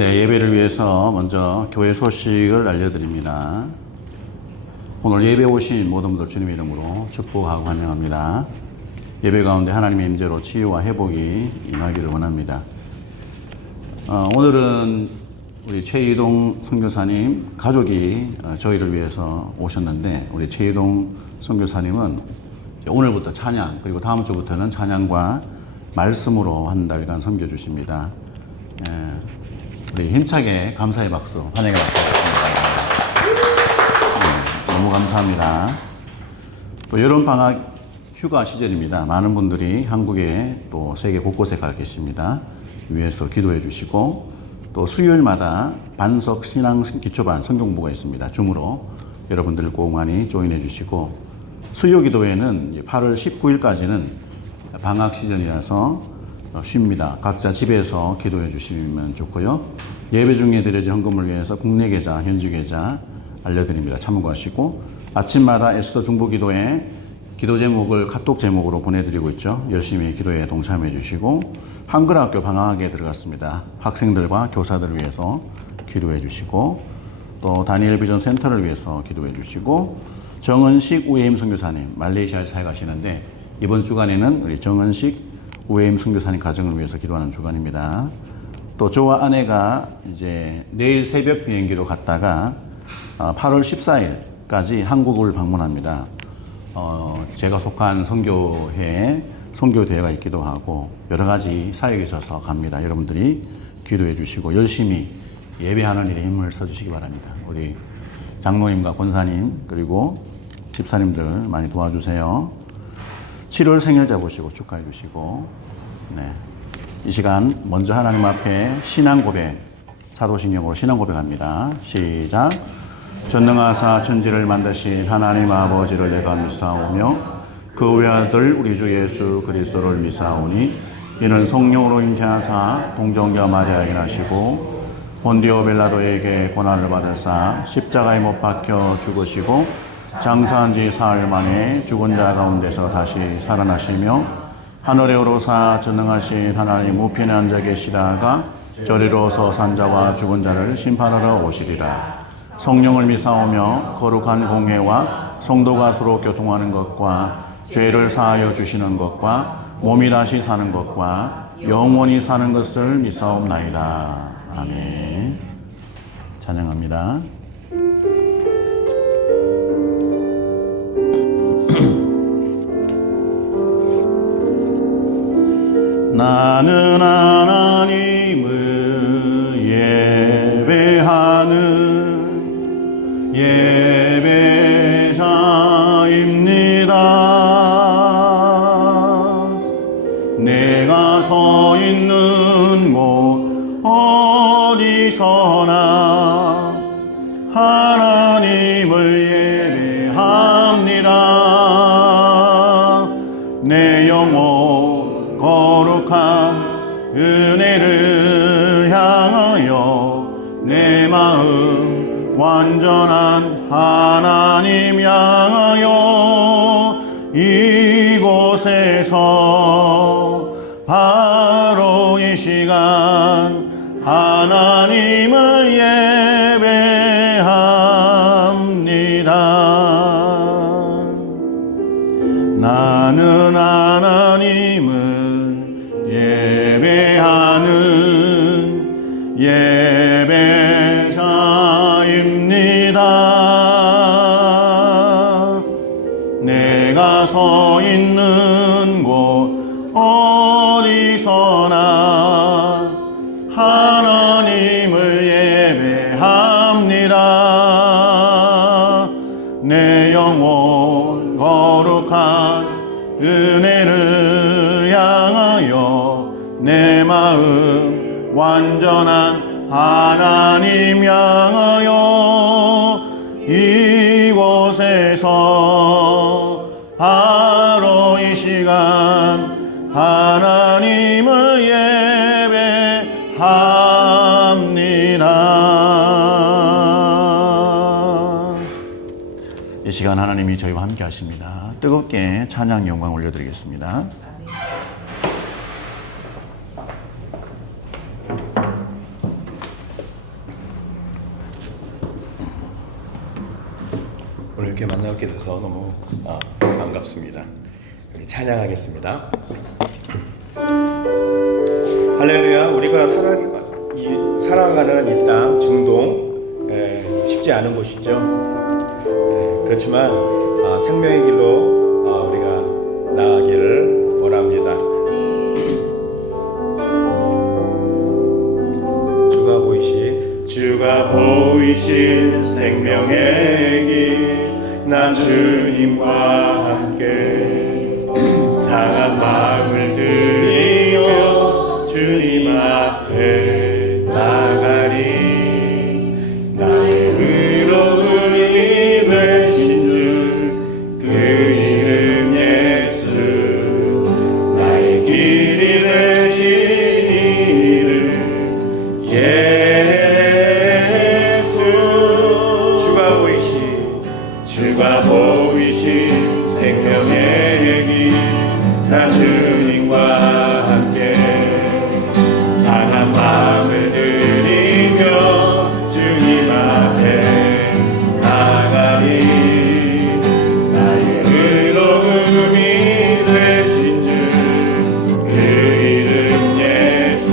네, 예배를 위해서 먼저 교회 소식을 알려드립니다. 오늘 예배 오신 모든 분들 주님의 이름으로 축복하고 환영합니다. 예배 가운데 하나님의 임재로 치유와 회복이 임하기를 원합니다. 오늘은 우리 최이동 선교사님 가족이 저희를 위해서 오셨는데, 우리 최이동 선교사님은 오늘부터 찬양, 그리고 다음 주부터는 찬양과 말씀으로 한 달간 섬겨주십니다. 우리 힘차게 감사의 박수, 환영의 박수 드립니다. 너무 감사합니다. 또 여름 방학 휴가 시절입니다. 많은 분들이 한국에 또 세계 곳곳에 가 계십니다. 위해서 기도해 주시고, 또 수요일마다 반석 신앙 기초반 성경부가 있습니다. 줌으로 여러분들 꼭 많이 조인해 주시고, 수요 기도회는 8월 19일까지는 방학 시즌이라서 쉽니다. 각자 집에서 기도해 주시면 좋고요. 예배 중에 드려진 헌금을 위해서 국내 계좌, 현지 계좌 알려드립니다. 참고하시고, 아침마다 에스더 중보기도회 기도 제목을 카톡 제목으로 보내드리고 있죠. 열심히 기도에 동참해 주시고, 한글학교 방학에 들어갔습니다. 학생들과 교사들을 위해서 기도해 주시고, 또 다니엘 비전 센터를 위해서 기도해 주시고, 정은식 우에임 선교사님 말레이시아에 잘 가시는데 이번 주간에는 우리 정은식 우에임 선교사님 가정을 위해서 기도하는 주간입니다. 또 저와 아내가 이제 내일 새벽 비행기로 갔다가 8월 14일까지 한국을 방문합니다. 제가 속한 선교대회가 있기도 하고 여러 가지 사역이 있어서 갑니다. 여러분들이 기도해 주시고 열심히 예배하는 일에 힘을 써주시기 바랍니다. 우리 장로님과 권사님 그리고 집사님들 많이 도와주세요. 7월 생일자 보시고 축하해 주시고, 이 시간 먼저 하나님 앞에 신앙 고백, 사도신경으로 신앙 고백합니다. 시작. 전능하사 천지를 만드신 하나님 아버지를 내가 믿사오며 그 외아들 우리 주 예수 그리스도를 믿사오니 이는 성령으로 잉태하사 동정녀 마리아에게 나시고 본디오 빌라도에게 고난을 받으사 십자가에 못 박혀 죽으시고 장사한 지 사흘 만에 죽은 자 가운데서 다시 살아나시며 하늘에 오르사 전능하신 하나님 우편에 앉아 계시다가 저리로서 산자와 죽은 자를 심판하러 오시리라. 성령을 믿사오며 거룩한 공회와 성도가 서로 교통하는 것과 죄를 사하여 주시는 것과 몸이 다시 사는 것과 영원히 사는 것을 믿사옵나이다. 아멘. 찬양합니다. 나는 하나님을 예배하는 예배자입니다. 내가 서 있는 곳 어디서나 하나님을 예배합니다. 내 영혼 거룩한 은혜를 향하여 내 마음 완전한 하나님 향하여 이곳에서 바로 이 시간 하나님을 예배합니다. 나는 하나님을 예배하는 예배자입니다. 내가 서 있는 곳 어디서나 하나님을 예배합니다. 내 영혼 거룩한 은혜를 향하여 내 마음 완전한 하나님 향하여 이곳에서 바로 이 시간 하나님을 예배합니다. 이 시간 하나님이 저희와 함께 하십니다. 뜨겁게 찬양 영광 올려드리겠습니다. 이렇게 만나게 돼서 너무 반갑습니다. 우리 찬양하겠습니다. 할렐루야. 우리가 살아가는 이 땅 중동 쉽지 않은 곳이죠. 그렇지만 생명의 길로 우리가 나아가기를 원합니다. 주가 보이신 생명의 길 나 주님과 함께 상한 마음을 들이며 주님 앞에 나가리. 나의 의로움이 되신 주 그 이름 예수 나의 길이 되신 이름 주가 보이신 생명의 길 나 주님과 함께 상한 마음을 들이며 주님 앞에 나가리. 나의 의로움이 되신 주 그 이름 예수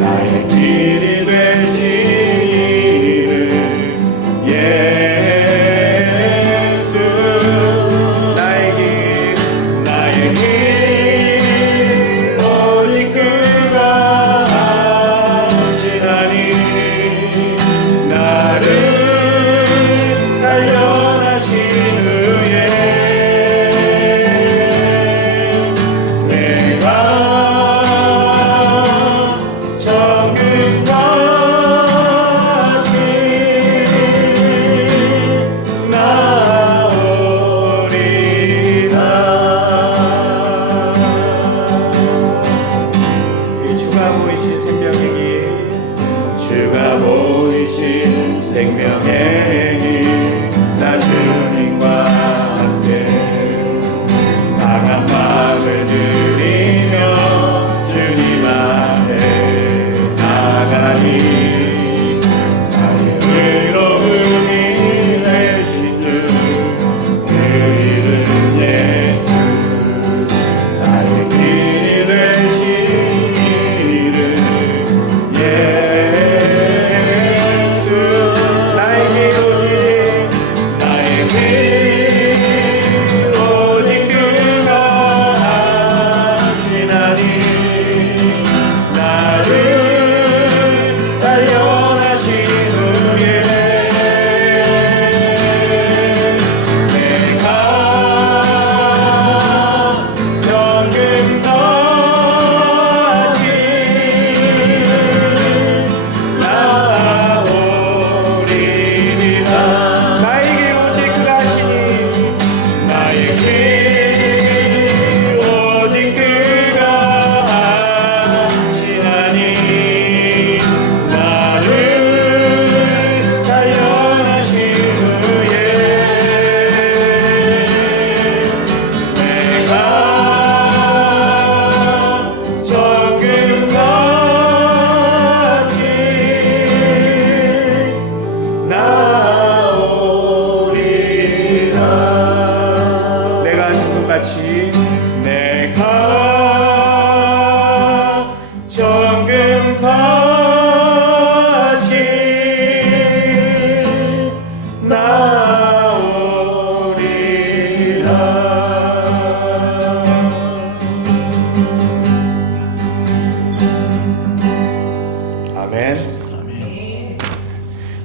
나의 길이 되신 이름 생명의 길 나 주님과 함께 상한 마음을 들이며 주님 앞에 나가리. 나의 의로움이 되신 주 그 이름 예수 나의 길이 되신 이름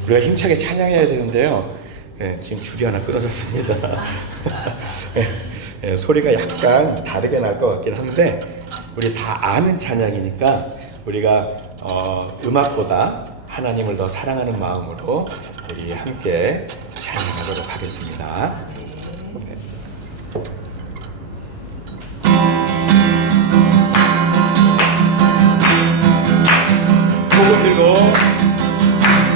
우리가 힘차게 찬양해야 되는데요. 지금 줄이 하나 끊어졌습니다. 소리가 약간 다르게 날 것 같긴 한데 우리 다 아는 찬양이니까 우리가 음악보다 하나님을 더 사랑하는 마음으로 우리 함께 찬양하도록 하겠습니다.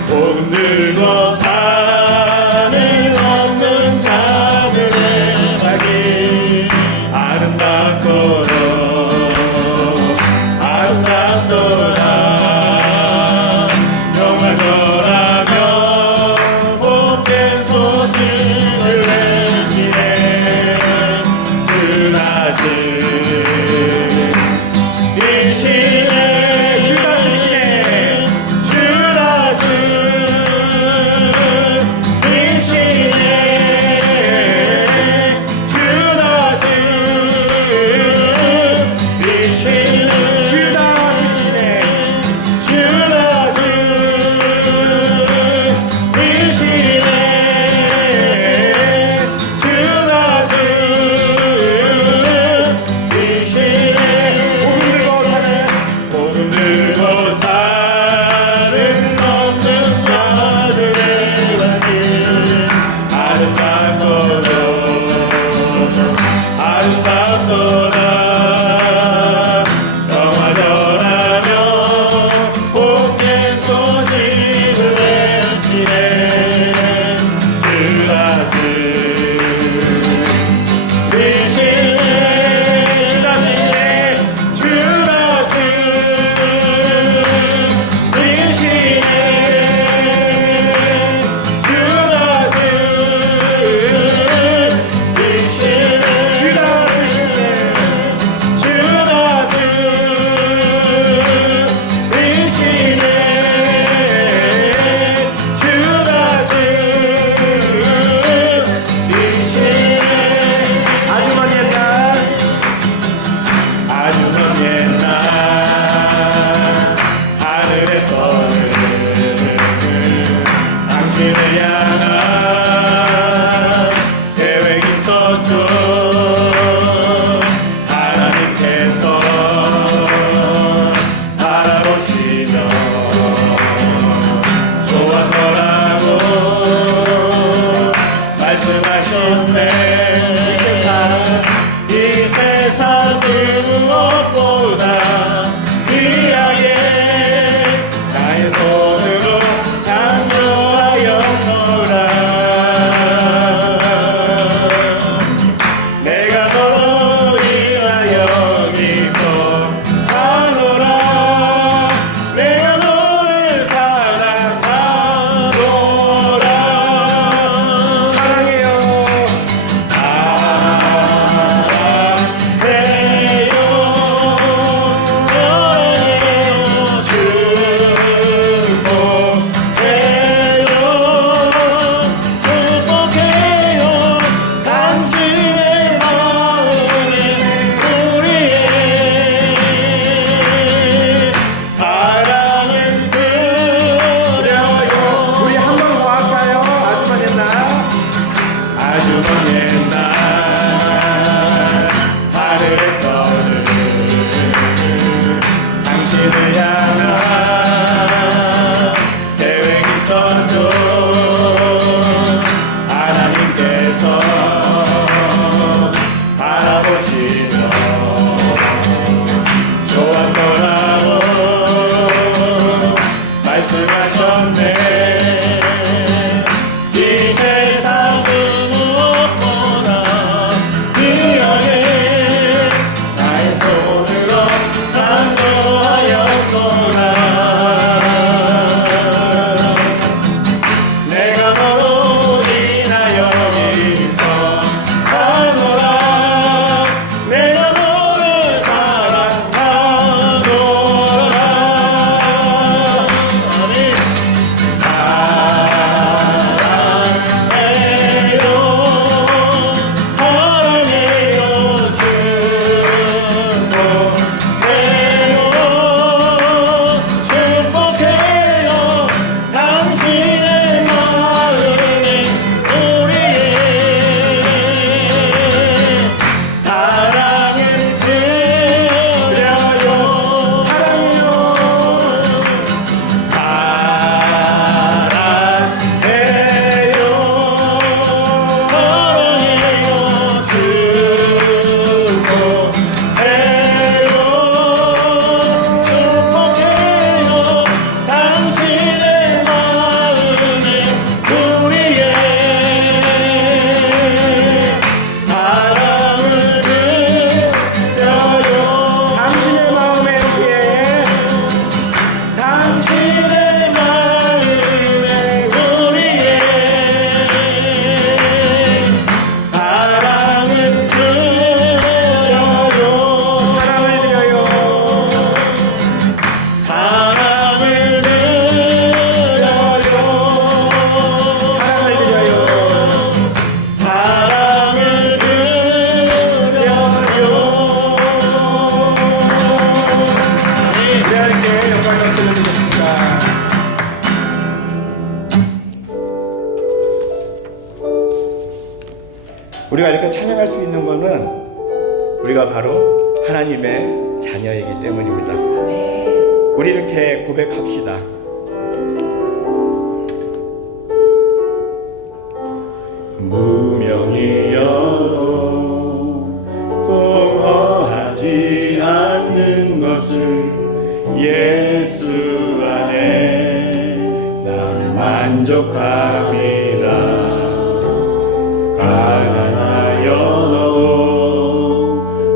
복음 들고 산을 넘는 자들의 발길 아름답도다 영광 너라며 복된 소식 좋았더라고 말씀하셨네. 이 세상 그 무엇보다 귀하게 나의 손으로 창조하였구나. 내가 너로 인하여 기뻐하노라. 내가 너를 사랑하노라. 사랑해요 사랑해요 축복해요 당신의 마음에 우리의 사랑을 드려요. 사랑해요 사랑해요 축복해요 당신의 마음에 우리의 사랑을 드려요. 당신의 마음에 당신의 마음에 우리의 사랑을 드려요. 사랑을 드려요. 사랑을 드려요. 사랑을 드려요. 하나님께 영광 돌려드리겠습니다. 우리가 이렇게 찬양할 수 있는 것은 우리가 바로 하나님의 자녀이기 때문입니다. 우리 이렇게 고백합시다. 무명이여도 공허하지 않는 것을 예수 안에 난 만족합니다. 가난하여도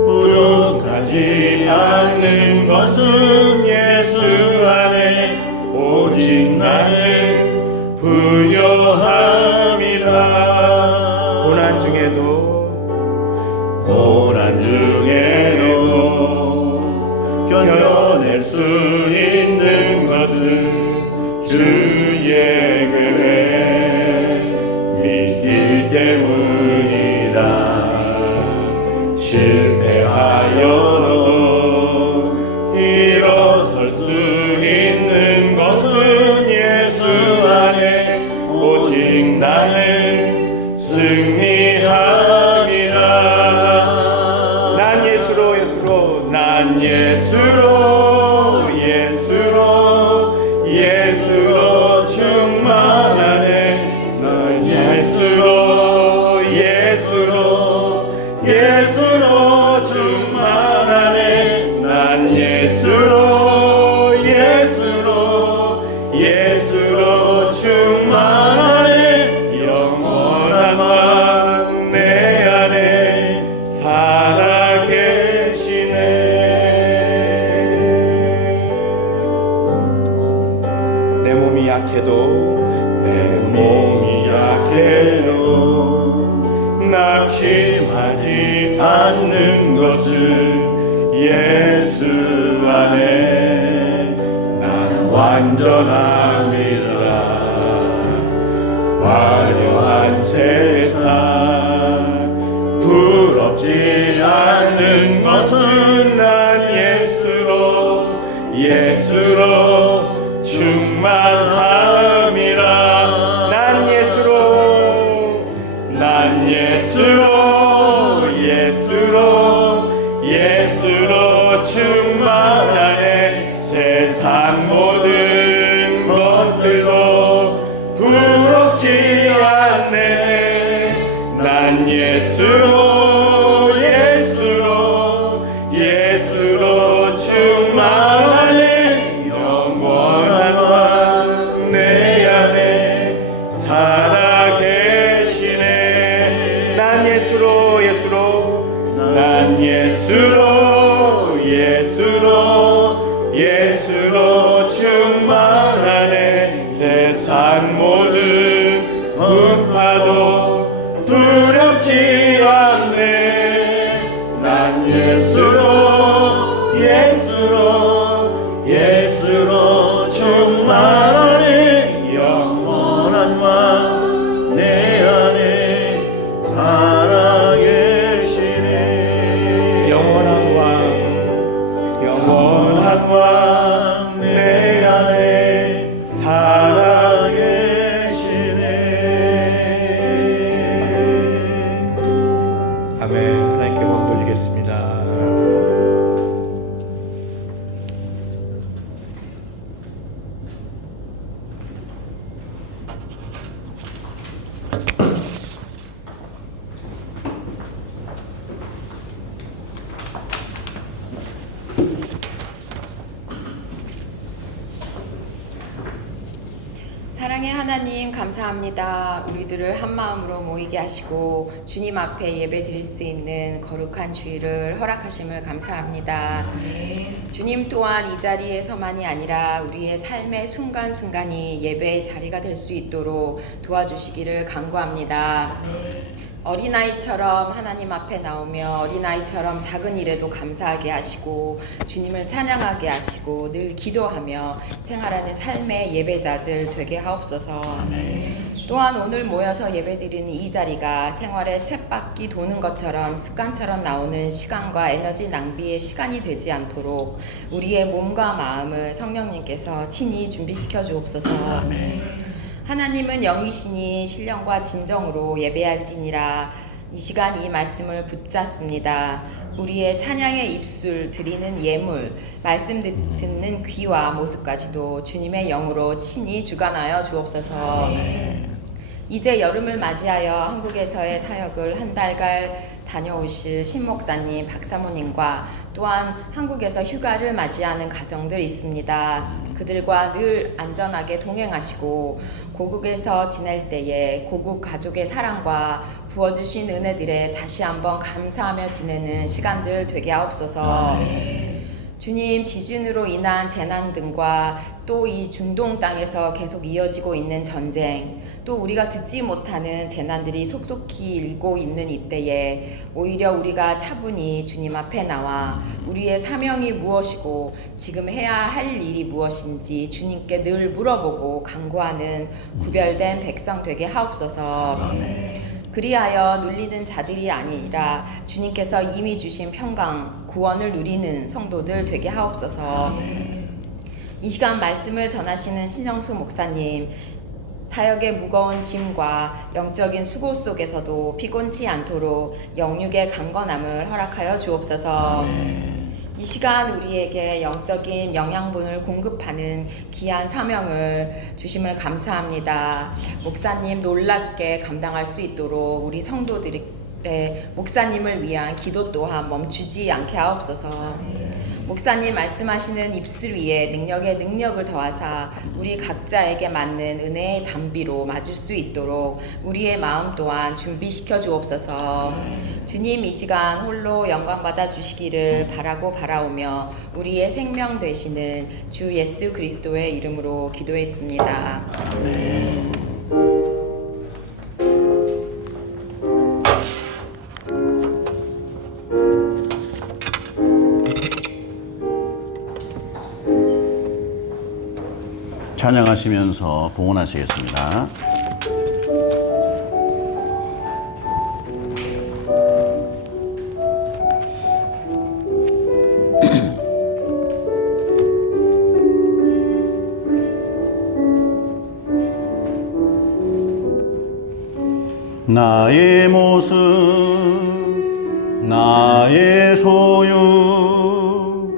부족하지 않는 것은 예수 안에 오직 나를 부여함이라. 고난 중에도 견뎌낼 수 있는 것은 주의 은혜 믿기 때문이다. 실패하여도 일어설 수 있는 것은 예수 안에 오직 나는 승리함이라. 난 예수로 충만하네. 난 예수로 충만하네. 난 예수로 충만하네. 영원한 내 안에 살아계시네. 내 몸이 약해도 낙심하지 않는 것을 예수 안에 난 완전함이라. 화려한 세상 부럽지 않는 것은 난 예수로 충만함이라. 난 예수로 충만하네. 세상 모든 것들도 부럽지 않네. 난 예수로 충만하네. 예수로 충만하네. 세상 모든 풍파도 두렵지 않네. 난 예수로 충만하네. 영원한 왕 내 안에 살아계시네. 영원한 왕 내 안에 살아계시네. 아멘. 하나님께 영광 돌리겠습니다. 사랑의 하나님 감사합니다. 우리들을 한 마음으로 모이게 하시고 주님 앞에 예배 드릴 수 있는 거룩한 주일을 허락하심을 감사합니다. 주님 또한 이 자리에서만이 아니라 우리의 삶의 순간순간이 예배의 자리가 될 수 있도록 도와주시기를 간구합니다. 어린아이처럼 하나님 앞에 나오며 어린아이처럼 작은 일에도 감사하게 하시고 주님을 찬양하게 하시고 늘 기도하며 생활하는 삶의 예배자들 되게 하옵소서. 또한 오늘 모여서 예배드리는 이 자리가 생활의 쳇바퀴 도는 것처럼 습관처럼 나오는 시간과 에너지 낭비의 시간이 되지 않도록 우리의 몸과 마음을 성령님께서 친히 준비시켜 주옵소서. 하나님은 영이시니 신령과 진정으로 예배할지니라. 이 시간 이 말씀을 붙잡습니다. 우리의 찬양의 입술 드리는 예물, 말씀 듣는 귀와 모습까지도 주님의 영으로 친히 주관하여 주옵소서. 이제 여름을 맞이하여 한국에서의 사역을 한 달간 다녀오실 신목사님, 박사모님과 또한 한국에서 휴가를 맞이하는 가정들 있습니다. 그들과 늘 안전하게 동행하시고 고국에서 지낼 때에 고국 가족의 사랑과 부어주신 은혜들에 다시 한번 감사하며 지내는 시간들 되게 하옵소서. 주님, 지진으로 인한 재난 등과 또 이 중동 땅에서 계속 이어지고 있는 전쟁, 또 우리가 듣지 못하는 재난들이 속속히 일고 있는 이때에 오히려 우리가 차분히 주님 앞에 나와 우리의 사명이 무엇이고 지금 해야 할 일이 무엇인지 주님께 늘 물어보고 간구하는 구별된 백성 되게 하옵소서. 그리하여 눌리는 자들이 아니라 주님께서 이미 주신 평강, 구원을 누리는 성도들 되게 하옵소서. 이 시간 말씀을 전하시는 신영수 목사님, 사역의 무거운 짐과 영적인 수고 속에서도 피곤치 않도록 영육의 강건함을 허락하여 주옵소서. 이 시간 우리에게 영적인 영양분을 공급하는 귀한 사명을 주심을 감사합니다. 목사님 놀랍게 감당할 수 있도록 우리 성도들의 목사님을 위한 기도 또한 멈추지 않게 하옵소서. 목사님 말씀하시는 입술 위에 능력에 능력을 더하사 우리 각자에게 맞는 은혜의 담비로 맞을 수 있도록 우리의 마음 또한 준비시켜 주옵소서. 주님, 이 시간 홀로 영광 받아 주시기를 바라고 바라오며 우리의 생명 되시는 주 예수 그리스도의 이름으로 기도했습니다. 찬양하시면서 봉헌하시겠습니다. 나의 모습, 나의 소유,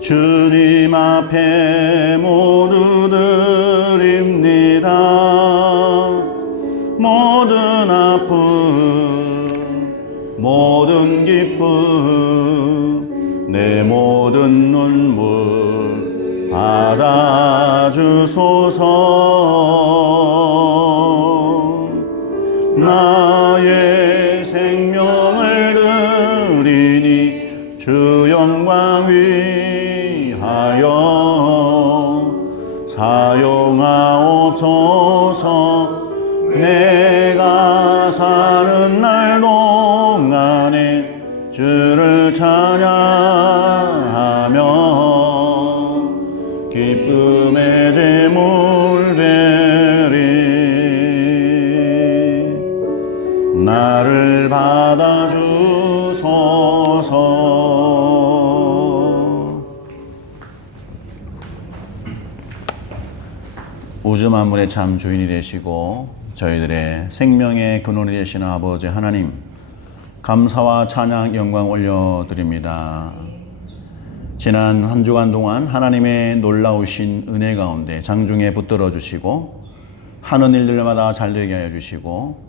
주님 앞에 모두 드립니다. 모든 아픔, 모든 기쁨, 내 모든 눈물 받아주소서. 나의 생명을 드리니 주 영광 위하여 기쁨의 제물 되리. 나를 받아주소서. 우주 만물의 참 주인이 되시고 저희들의 생명의 근원이 되시는 아버지 하나님, 감사와 찬양 영광 올려드립니다. 지난 한 주간 동안 하나님의 놀라우신 은혜 가운데 장중에 붙들어 주시고 하는 일들마다 잘되게 하여 주시고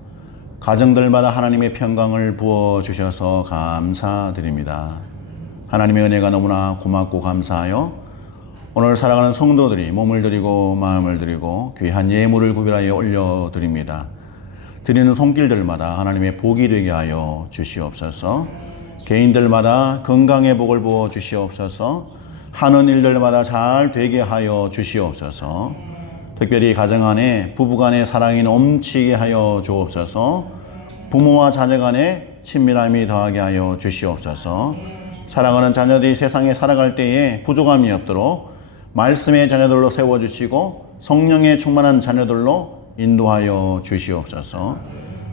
가정들마다 하나님의 평강을 부어 주셔서 감사드립니다. 하나님의 은혜가 너무나 고맙고 감사하여 오늘 살아가는 성도들이 몸을 드리고 마음을 드리고 귀한 예물을 구별하여 올려드립니다. 드리는 손길들마다 하나님의 복이 되게 하여 주시옵소서. 개인들마다 건강의 복을 부어 주시옵소서. 하는 일들마다 잘 되게 하여 주시옵소서. 특별히 가정 안에 부부간의 사랑이 넘치게 하여 주옵소서. 부모와 자녀 간에 친밀함이 더하게 하여 주시옵소서. 사랑하는 자녀들이 세상에 살아갈 때에 부족함이 없도록 말씀의 자녀들로 세워주시고 성령의 충만한 자녀들로 인도하여 주시옵소서.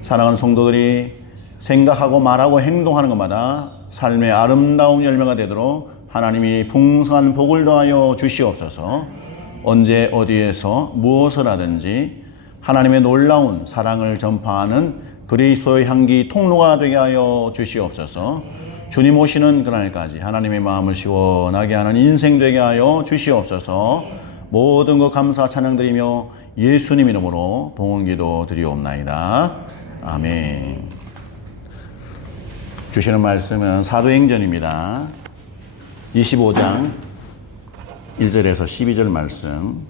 사랑하는 성도들이 생각하고 말하고 행동하는 것마다 삶의 아름다운 열매가 되도록 하나님이 풍성한 복을 더하여 주시옵소서. 언제 어디에서 무엇을 하든지 하나님의 놀라운 사랑을 전파하는 그리스도의 향기 통로가 되게 하여 주시옵소서. 주님 오시는 그날까지 하나님의 마음을 시원하게 하는 인생 되게 하여 주시옵소서. 모든 것 감사 찬양드리며 예수님 이름으로 봉헌기도 드리옵나이다. 아멘. 주시는 말씀은 사도행전입니다. 25장 1절에서 12절 말씀.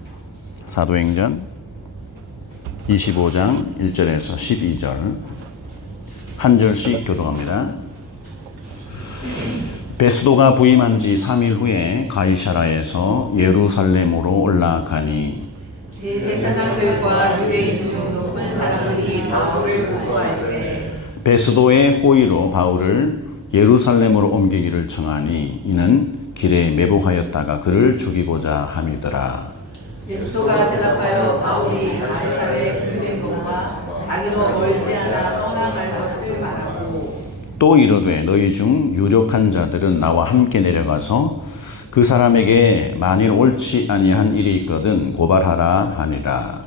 사도행전 25장 1절에서 12절 한 절씩 교독합니다. 베스도가 부임한 지 3일 후에 가이사라에서 예루살렘으로 올라가니 대제사장들과 유대인 중 높은 사람들이 바울을 고소할세 베스도의 호의로 바울을 예루살렘으로 옮기기를 청하니 이는 길에 매복하였다가 그를 죽이고자 함이더라. 베스도가 대답하여 바울이 가이사랴에 부르된 것과 자기도 멀지 않아 떠나갈 것을 말하고 또 이르되 너희 중 유력한 자들은 나와 함께 내려가서 그 사람에게 만일 옳지 아니한 일이 있거든 고발하라 하니라.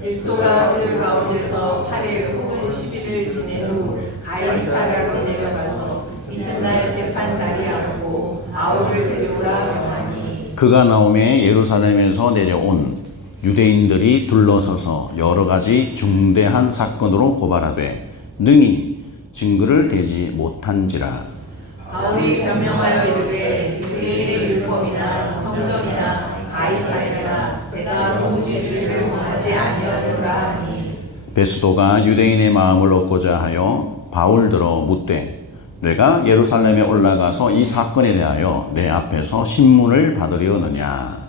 베스도가 그들 가운데서 8일 혹은 10일을 지낸 후 가이사랴로 내려가서 이튿날 재판 자리에 앉고 바울을 데려오라 명하니 그가 나오매 예루살렘에서 내려온 유대인들이 둘러서서 여러 가지 중대한 사건으로 고발하되 능히 증거를 대지 못한지라. 바울이 변명하여 이르되 유대인의 율법이나 성전이나 가이사랴나 내가 도무지 주의를 범하지 아니하노라 하니 베스도가 유대인의 마음을 얻고자 하여 바울들어 묻되 내가 예루살렘에 올라가서 이 사건에 대하여 내 앞에서 신문을 받으려느냐.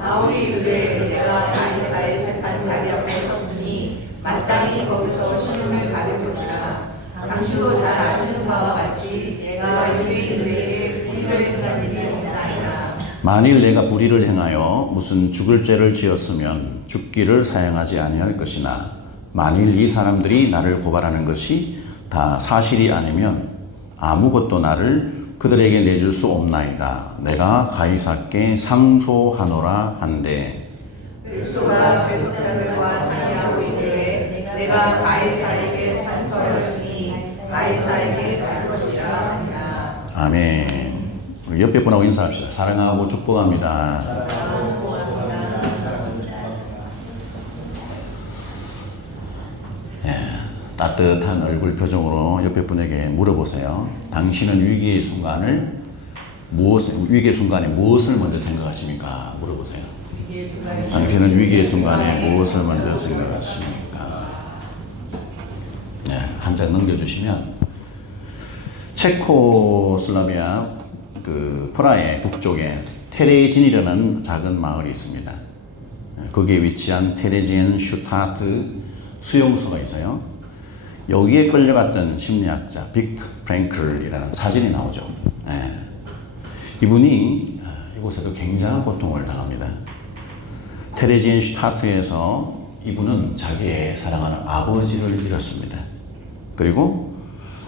바울이 이르되 내가 가이사의 재판 자리 앞에 섰으니 마땅히 거기서 신문을 받을 것이라. 당신도 잘 아시는 바와 같이 내가 유대인들에게 불의를 행한 일이 없나이다. 만일 내가 불의를 행하여 무슨 죽을 죄를 지었으면 죽기를 사양하지 아니할 것이나 만일 이 사람들이 나를 고발하는 것이 다 사실이 아니면 아무것도 나를 그들에게 내줄 수 없나이다. 내가 가이사께 상소하노라 한데 베스도가 배석자들과 상의하고 이르되 내가 가이사에게 상소하였으니 가이사에게 갈 것이라 하니라. 아멘. 우리 옆에 분하고 인사합시다. 사랑하고 축복합니다. 따뜻한 얼굴 표정으로 옆에 분에게 물어보세요. 당신은 위기의 순간에 무엇을 먼저 생각하십니까? 물어보세요. 당신은 위기의 순간에 무엇을 먼저 생각하십니까? 네, 한 장 넘겨주시면 체코슬라비아 프라하의 북쪽에 테레진이라는 작은 마을이 있습니다. 거기에 위치한 테레진 슈타트 수용소가 있어요. 여기에 끌려갔던 심리학자 빅터 프랭클이라는 사진이 나오죠. 이분이 이곳에도 굉장한 고통을 당합니다. 테레지엔 슈타트에서 이분은 자기의 사랑하는 아버지를 잃었습니다. 그리고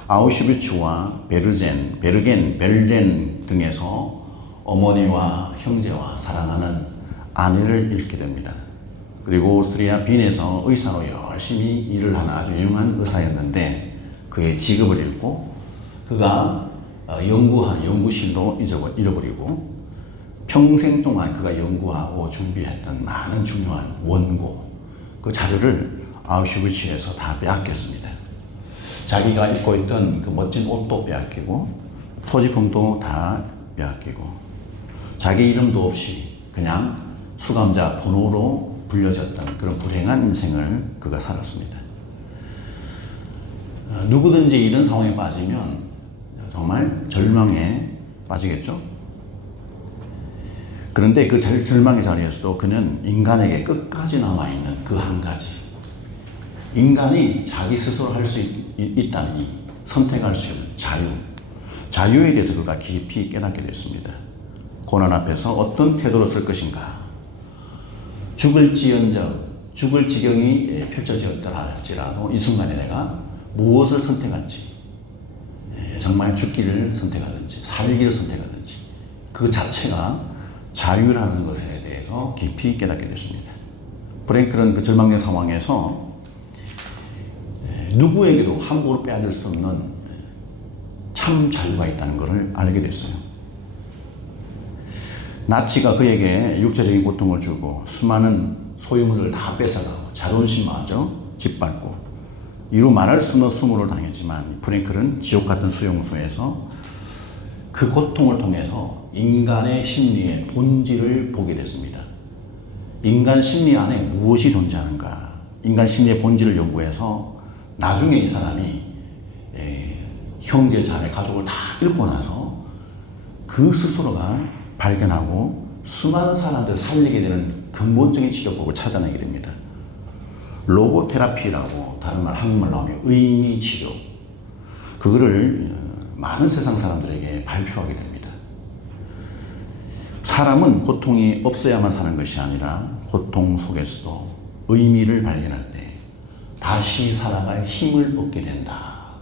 아우슈비츠와 베르겐 등에서 어머니와 형제와 사랑하는 아내를 잃게 됩니다. 그리고 오스트리아 빈에서 의사로 열심히 일을 하는 아주 유명한 의사였는데 그의 직업을 잃고 그가 연구한 연구실로 잃어버리고 평생 동안 그가 연구하고 준비했던 많은 중요한 원고 그 자료를 아우슈비츠에서 다 빼앗겼습니다. 자기가 입고 있던 그 멋진 옷도 빼앗기고 소지품도 다 빼앗기고 자기 이름도 없이 그냥 수감자 번호로 불려졌던 그런 불행한 인생을 그가 살았습니다. 누구든지 이런 상황에 빠지면 정말 절망에 빠지겠죠. 그런데 그 절망의 자리에서도 그는 인간에게 끝까지 남아있는 그 한 가지, 인간이 자기 스스로 할 수 있다니 선택할 수 있는 자유에 대해서 그가 깊이 깨닫게 됐습니다. 고난 앞에서 어떤 태도로 쓸 것인가, 죽을 지경이 펼쳐졌더라 할지라도 이 순간에 내가 무엇을 선택할지, 정말 죽기를 선택하든지 살기를 선택하든지 그 자체가 자유라는 것에 대해서 깊이 깨닫게 됐습니다. 프랭클은 그 절망의 상황에서 누구에게도 함부로 빼앗을 수 없는 참 자유가 있다는 것을 알게 됐어요. 나치가 그에게 육체적인 고통을 주고 수많은 소유물을 다 뺏어가고 자존심마저 짓밟고 이루 말할 수 없는 수모를 당했지만 프랭클은 지옥 같은 수용소에서 그 고통을 통해서 인간의 심리의 본질을 보게 됐습니다. 인간 심리 안에 무엇이 존재하는가, 인간 심리의 본질을 연구해서 나중에 이 사람이 형제, 자매, 가족을 다 잃고 나서 그 스스로가 발견하고 수많은 사람들을 살리게 되는 근본적인 치료법을 찾아내게 됩니다. 로고테라피라고 다른 말 한국말로 하면 의미치료, 그거를 많은 세상 사람들에게 발표하게 됩니다. 사람은 고통이 없어야만 사는 것이 아니라 고통 속에서도 의미를 발견할 때 다시 살아갈 힘을 얻게 된다.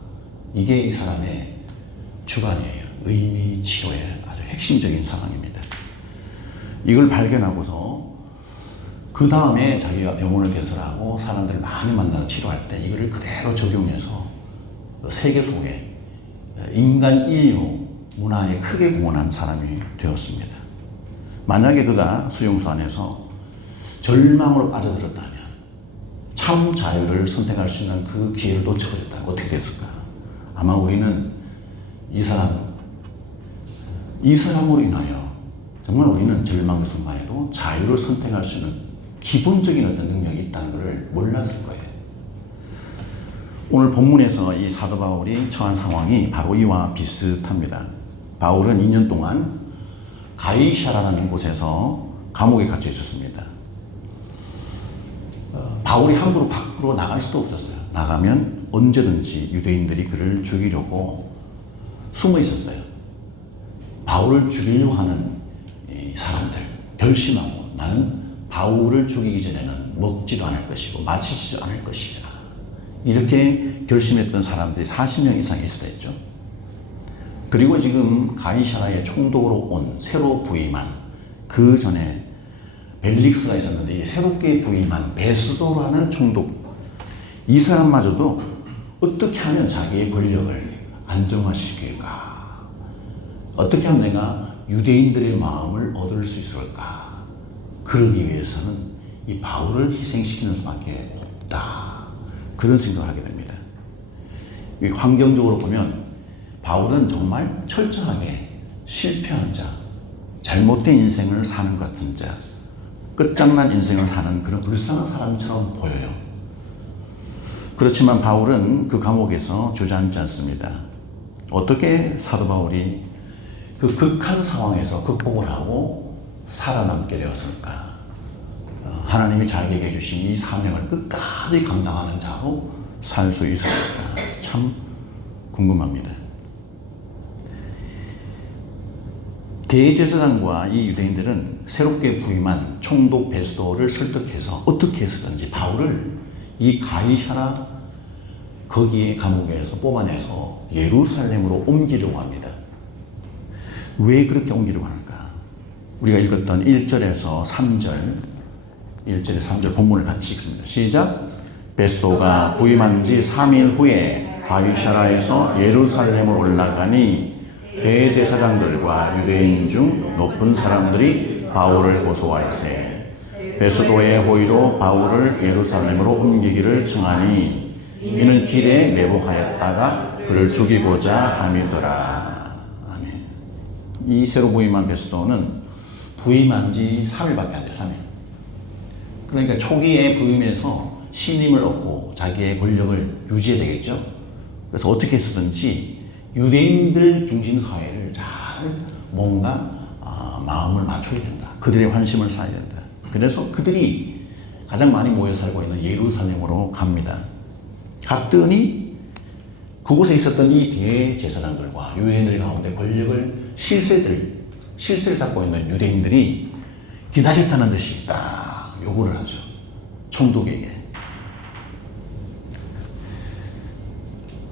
이게 이 사람의 주관이에요. 의미치료의 아주 핵심적인 상황입니다. 이걸 발견하고서 그 다음에 자기가 병원을 개설하고 사람들을 많이 만나서 치료할 때 이거를 그대로 적용해서 세계 속에 인간 인류 문화에 크게 공헌한 사람이 되었습니다. 만약에 그가 수용소 안에서 절망으로 빠져들었다면, 참 자유를 선택할 수 있는 그 기회를 놓쳐버렸다면 어떻게 됐을까? 아마 우리는 이 사람으로 인하여 정말 우리는 절망의 순간에도 자유를 선택할 수 있는 기본적인 어떤 능력이 있다는 것을 몰랐을 거예요. 오늘 본문에서 이 사도 바울이 처한 상황이 바로 이와 비슷합니다. 바울은 2년 동안 가이샤라는 곳에서 감옥에 갇혀 있었습니다. 바울이 함부로 밖으로 나갈 수도 없었어요. 나가면 언제든지 유대인들이 그를 죽이려고 숨어 있었어요. 바울을 죽이려고 하는 사람들 결심하고 나는 바울을 죽이기 전에는 먹지도 않을 것이고 마시지도 않을 것이다. 이렇게 결심했던 사람들이 40명 이상 있었죠. 그리고 지금 가이사라의 총독으로 온 새로 부임한, 그 전에 벨릭스가 있었는데 새롭게 부임한 베스도라는 총독, 이 사람마저도 어떻게 하면 자기의 권력을 안정화시킬까, 어떻게 하면 내가 유대인들의 마음을 얻을 수 있을까, 그러기 위해서는 이 바울을 희생시키는 수밖에 없다, 그런 생각을 하게 됩니다. 환경적으로 보면 바울은 정말 철저하게 실패한 자, 잘못된 인생을 사는 것 같은 자, 끝장난 인생을 사는 그런 불쌍한 사람처럼 보여요. 그렇지만 바울은 그 감옥에서 주저앉지 않습니다. 어떻게 사도 바울이 그 극한 상황에서 극복을 하고 살아남게 되었을까? 하나님이 자기에게 주신 이 사명을 끝까지 감당하는 자로 살 수 있을까? 참 궁금합니다. 대제사장과 이 유대인들은 새롭게 부임한 총독 베스도를 설득해서 어떻게 해서든지 바울을 이 가이사라 거기에 감옥에서 뽑아내서 예루살렘으로 옮기려고 합니다. 왜 그렇게 옮기려고 하는가? 우리가 읽었던 1절에서 3절, 1절에 3절 본문을 같이 읽습니다. 시작! 베스도가 부임한 지 3일 후에 가이사라에서 예루살렘으로 올라가니 대제사장들과 유대인 중 높은 사람들이 바울을 고소하여세 베스도의 호의로 바울을 예루살렘으로 옮기기를 청하니 이는 길에 내복하였다가 그를 죽이고자 함이더라. 아멘. 이 새로 부임한 베스도는 부임한 지 3일밖에 안 돼요. 3일. 그러니까 초기에 부임해서 신임을 얻고 자기의 권력을 유지해야 되겠죠. 그래서 어떻게 해서든지 유대인들 중심 사회를 잘 뭔가 마음을 맞춰야 된다. 그들의 환심을 사야 된다. 그래서 그들이 가장 많이 모여 살고 있는 예루살렘으로 갑니다. 갔더니 그곳에 있었던 이 대제사장들과 유대인들 가운데 권력을 실세를 잡고 있는 유대인들이 기다렸다는 듯이 딱 요구를 하죠. 총독에게.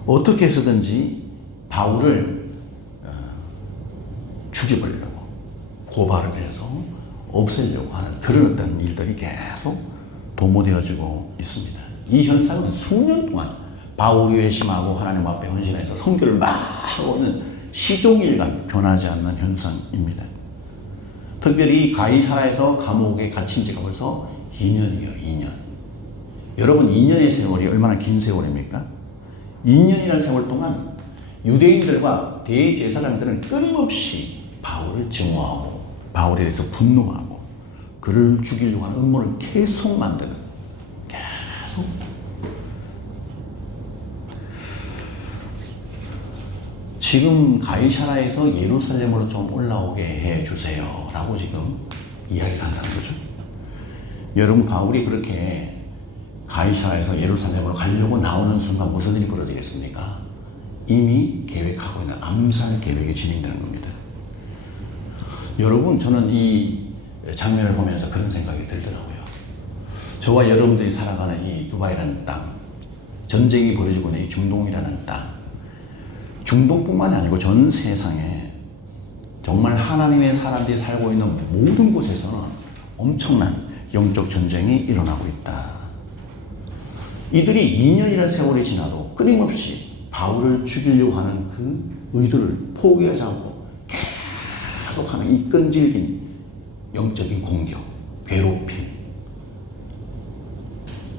어떻게 해서든지 바울을 죽여버리려고 고발을 해서 없애려고 하는 그런 어떤 일들이 계속 도모되어지고 있습니다. 이 현상은 수년 동안 바울이 회심하고 하나님 앞에 헌신해서 선교를 막 하고 있는 시종일관 변하지 않는 현상입니다. 특별히 가이사라에서 감옥에 갇힌 지가 벌써 2년이에요. 2년. 여러분 2년의 세월이 얼마나 긴 세월입니까? 2년이라는 세월 동안 유대인들과 대제사장들은 끊임없이 바울을 증오하고 바울에 대해서 분노하고 그를 죽이려고 하는 음모를 계속 만드는 계속 지금 가이사라에서 예루살렘으로 좀 올라오게 해주세요 라고 지금 이야기를 한다는 거죠. 여러분 바울이 그렇게 가이사라에서 예루살렘으로 가려고 나오는 순간 무슨 일이 벌어지겠습니까? 이미 계획하고 있는 암살 계획이 진행되는 겁니다. 여러분 저는 이 장면을 보면서 그런 생각이 들더라고요. 저와 여러분들이 살아가는 이 두바이라는 땅, 전쟁이 벌어지고 있는 이 중동이라는 땅, 중동뿐만이 아니고 전 세상에 정말 하나님의 사람들이 살고 있는 모든 곳에서는 엄청난 영적 전쟁이 일어나고 있다. 이들이 2년이라는 세월이 지나도 끊임없이 바울을 죽이려고 하는 그 의도를 포기하지 않고 계속하는 이 끈질긴 영적인 공격, 괴롭힘,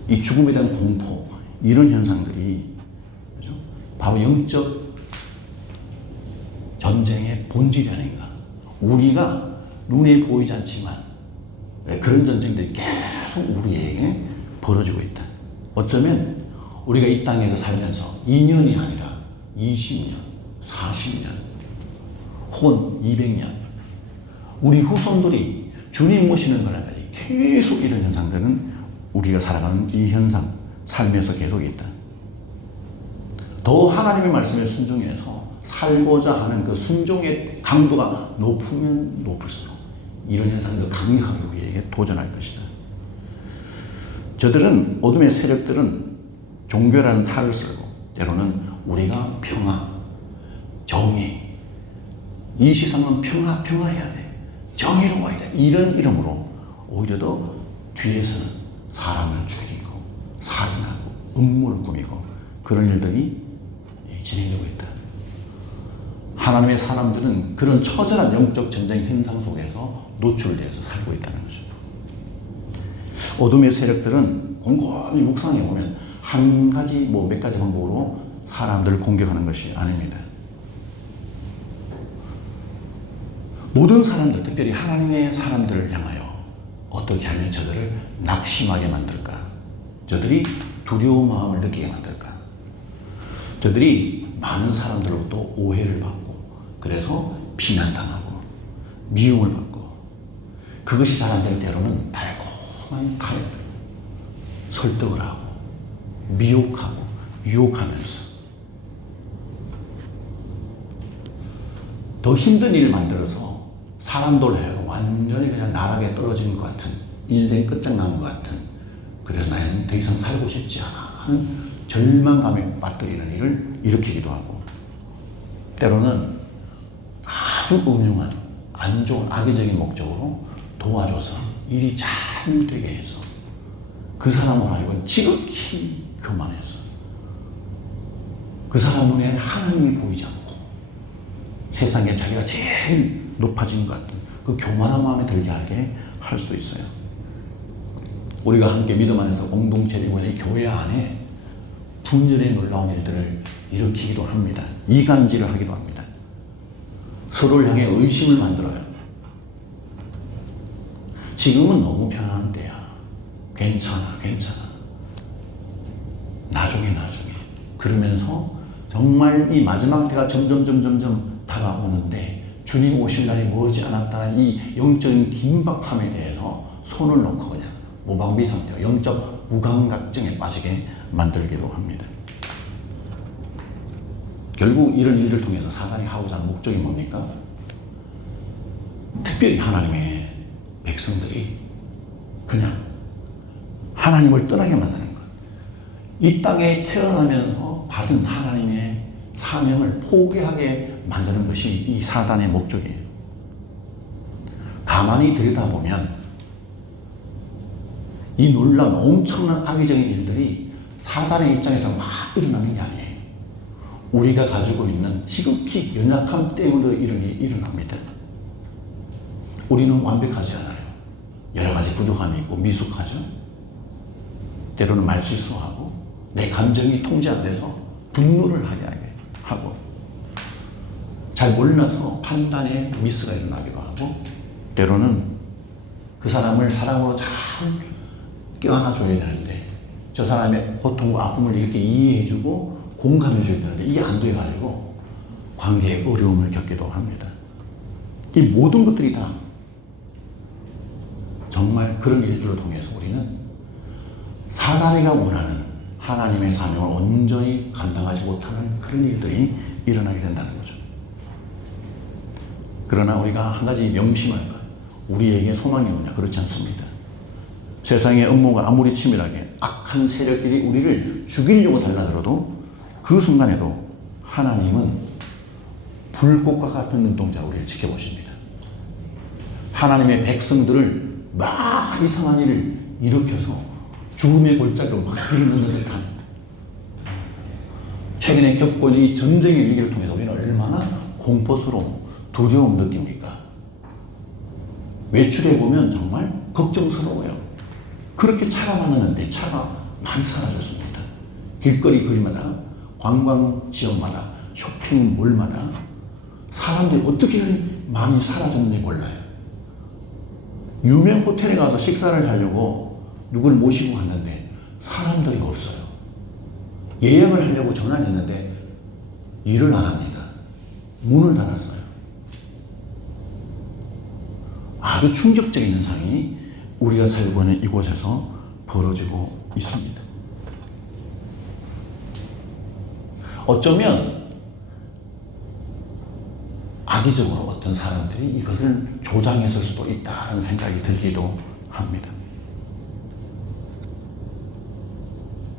이 죽음에 대한 공포, 이런 현상들이 그렇죠? 바로 영적 전쟁의 본질이 아닌가. 우리가 눈에 보이지 않지만 그런 전쟁들이 계속 우리에게 벌어지고 있다. 어쩌면 우리가 이 땅에서 살면서 2년이 아니라 20년, 40년, 혹은 200년 우리 후손들이 주님 모시는 그날까지 계속 이런 현상들은 우리가 살아가는 이 현상, 삶에서 계속 있다. 더 하나님의 말씀에 순종해서 살고자 하는 그 순종의 강도가 높으면 높을수록 이런 현상도 강력하게 우리에게 도전할 것이다. 저들은 어둠의 세력들은 종교라는 탈을 쓸고 때로는 우리가 평화, 정의, 이 세상은 평화해야 돼, 정의로워야 돼, 이런 이름으로 오히려 더 뒤에서는 사람을 죽이고 살인하고 음모를 꾸미고 그런 일들이 진행되고 있다. 하나님의 사람들은 그런 처절한 영적 전쟁 현상 속에서 노출돼서 살고 있다는 것입니다. 어둠의 세력들은 곰곰이 묵상해 보면 한 가지 몇 가지 방법으로 사람들을 공격하는 것이 아닙니다. 모든 사람들, 특별히 하나님의 사람들을 향하여 어떻게 하면 저들을 낙심하게 만들까? 저들이 두려운 마음을 느끼게 만들까? 저들이 많은 사람들로부터 오해를 받고 그래서 비난당하고 미움을 받고 그것이 잘 안 될 때로는 달콤한 칼 설득을 하고 미혹하고 유혹하면서 더 힘든 일을 만들어서 사람들로 하여금 완전히 그냥 나락에 떨어진 것 같은, 인생이 끝장난 것 같은, 그래서 나는 더 이상 살고 싶지 않아 하는 절망감에 빠뜨리는 일을 일으키기도 하고, 때로는 아주 음흉한 안 좋은 악의적인 목적으로 도와줘서 일이 잘 되게 해서 그 사람을 알고 지극히 교만해서 그 사람 눈에 하나님이 보이지 않고 세상에 자기가 제일 높아진 것 같은 그 교만한 마음에 들게 하게 할 수 있어요. 우리가 함께 믿음 안에서 공동체를 이루는 교회 안에 분열의 놀라운 일들을 일으키기도 합니다. 이간질을 하기도 합니다. 서로를 향해 의심을 만들어요. 지금은 너무 편한 때야. 괜찮아. 나중에. 그러면서 정말 이 마지막 때가 점점 다가오는데 주님 오실 날이 머지 않았다는 이 영적인 긴박함에 대해서 손을 놓고 그냥 모방비 상태로 영적 무감각증에 빠지게 만들기도 합니다. 결국 이런 일을 통해서 사단이 하고자 하는 목적이 뭡니까? 특별히 하나님의 백성들이 그냥 하나님을 떠나게 만드는 것. 이 땅에 태어나면서 받은 하나님의 사명을 포기하게 만드는 것이 이 사단의 목적이에요. 가만히 들여다보면 이 놀라운 엄청난 악의적인 일들이 사단의 입장에서 막 일어나는 게 아니에요. 우리가 가지고 있는 지극히 연약함 때문에 이런 일이 일어납니다. 우리는 완벽하지 않아요. 여러 가지 부족함이 있고 미숙하죠. 때로는 말실수하고 내 감정이 통제 안 돼서 분노를 하게 하고 잘 몰라서 판단에 미스가 일어나기도 하고 때로는 그 사람을 사랑으로 잘 껴안아줘야 되는데 저 사람의 고통과 아픔을 이렇게 이해해주고 공감해줘야 되는데 이게 안 돼가지고 관계에 어려움을 겪기도 합니다. 이 모든 것들이 다 정말 그런 일들을 통해서 우리는 사단이가 원하는 하나님의 사명을 온전히 감당하지 못하는 그런 일들이 일어나게 된다는 거죠. 그러나 우리가 한 가지 명심할 것, 우리에게 소망이 없냐? 그렇지 않습니다. 세상의 음모가 아무리 치밀하게 악한 세력들이 우리를 죽이려고 달라들어도 그 순간에도 하나님은 불꽃과 같은 눈동자로 우리를 지켜보십니다. 하나님의 백성들을 막 이상한 일을 일으켜서 죽음의 골짜기로 막 이르는 듯한 최근에 겪고 있는 이 전쟁의 위기를 통해서 우리는 얼마나 공포스러움, 두려움 느낍니까? 외출해보면 정말 걱정스러워요. 그렇게 차가 많았는데 차가 많이 사라졌습니다. 길거리 거리마다 관광 지역마다 쇼핑몰마다 사람들이 어떻게 많이 사라졌는지 몰라요. 유명 호텔에 가서 식사를 하려고 누굴 모시고 갔는데 사람들이 없어요. 예약을 하려고 전화했는데 일을 안 합니다. 문을 닫았어요. 아주 충격적인 현상이 우리가 살고 있는 이곳에서 벌어지고 있습니다. 어쩌면 악의적으로 어떤 사람들이 이것을 조장했을 수도 있다는 생각이 들기도 합니다.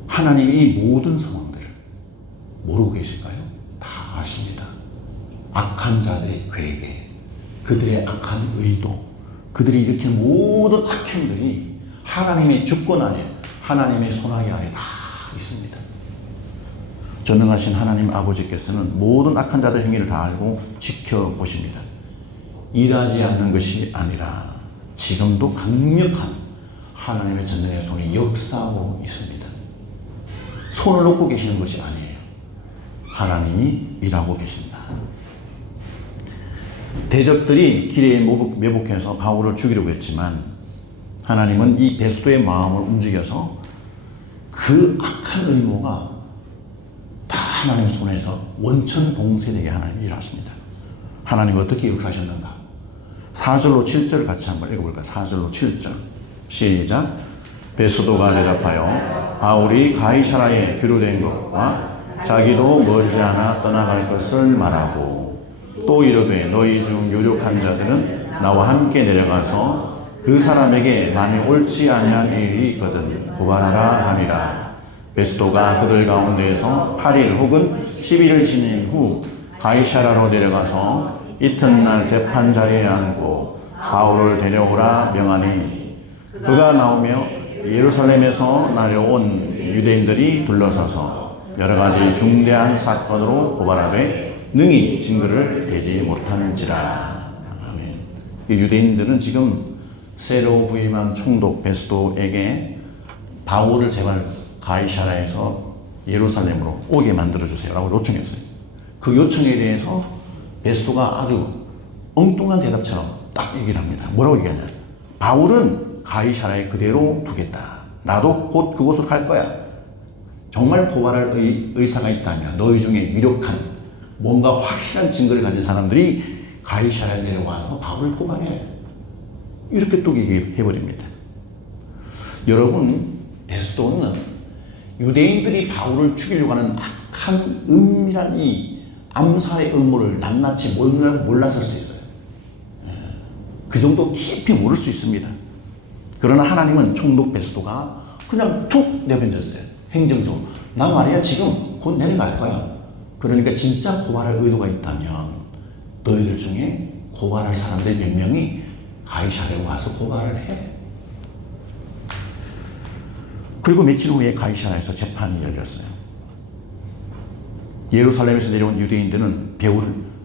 하나님이 이 모든 상황들을 모르고 계실까요? 다 아십니다. 악한 자들의 계획에, 그들의 악한 의도, 그들이 일으킨 모든 악행들이 하나님의 주권 안에, 하나님의 손아귀 안에 다 있습니다. 전능하신 하나님 아버지께서는 모든 악한 자들의 행위를 다 알고 지켜보십니다. 일하지 않는 것이 아니라 지금도 강력한 하나님의 전능의 손이 역사하고 있습니다. 손을 놓고 계시는 것이 아니에요. 하나님이 일하고 계신다. 대적들이 길에 매복해서 바울을 죽이려고 했지만 하나님은 이 베스도의 마음을 움직여서 그 악한 의모가 다 하나님의 손에서 원천 봉쇄되게 하나님이 일하십니다. 하나님 어떻게 역사하셨는가? 4절로 7절을 같이 한번 읽어볼까요? 4절로 7절 시작. 베스도가 대답하여 바울이 가이사라에 귀로된 것과 자기도 멀지 않아 떠나갈 것을 말하고 또 이르되 너희 중 유력한 자들은 나와 함께 내려가서 그 사람에게 만일 옳지 아니한 일이 있거든 고발하라 하니라. 베스토가 그들 가운데에서 8일 혹은 10일을 지낸 후 가이사라로 내려가서 이튿날 재판 자리에 앉고 바울을 데려오라 명하니 그가 나오며 예루살렘에서 나려온 유대인들이 둘러서서 여러 가지 중대한 사건으로 고발하되 능히 증거를 대지 못하는지라. 아멘. 이 유대인들은 지금 새로 부임한 총독 베스토에게 바울을 제발 가이사라에서 예루살렘으로 오게 만들어주세요 라고 요청했어요. 그 요청에 대해서 베스토가 아주 엉뚱한 대답처럼 딱 얘기를 합니다. 뭐라고 얘기하냐. 바울은 가이사라에 그대로 두겠다. 나도 곧 그곳으로 갈 거야. 정말 고발할 의사가 있다면 너희 중에 유력한 뭔가 확실한 증거를 가진 사람들이 가이사라에 내려와서 바울을 고발해. 이렇게 또 얘기해버립니다. 여러분, 베스토는 유대인들이 바울을 죽이려고 하는 악한 은밀한 이 암살의 음모를 낱낱이 몰랐을 수 있어요. 그 정도 깊이 모를 수 있습니다. 그러나 하나님은 총독 베스토가 그냥 툭 내버려졌어요. 행정적으로. 나 말이야 지금 곧 내려갈 거야. 그러니까 진짜 고발할 의도가 있다면 너희들 중에 고발할 사람들 몇 명이 가이사라에 와서 고발을 해. 그리고 며칠 후에 가이사라에서 재판이 열렸어요. 예루살렘에서 내려온 유대인들은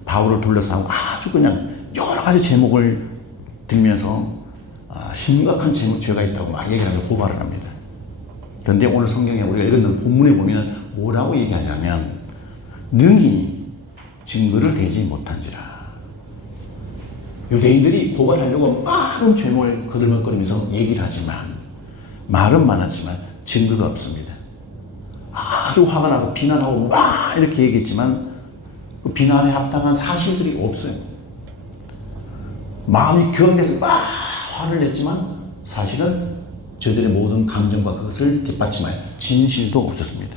바울을 둘러싸고 아주 그냥 여러 가지 제목을 들면서 심각한 죄가 있다고 막 얘기하면서 고발을 합니다. 그런데 오늘 성경에 우리가 읽는 본문에 보면 뭐라고 얘기하냐면 능히 증거를 대지 못한지라. 유대인들이 고발하려고 많은 죄목을 거들먹거리면서 얘기를 하지만 말은 많았지만 증거가 없습니다. 아주 화가 나서 비난하고 와 이렇게 얘기했지만 그 비난에 합당한 사실들이 없어요. 마음이 격해서 막 화를 냈지만 사실은 저들의 모든 감정과 그것을 뒷받침할 진실도 없었습니다.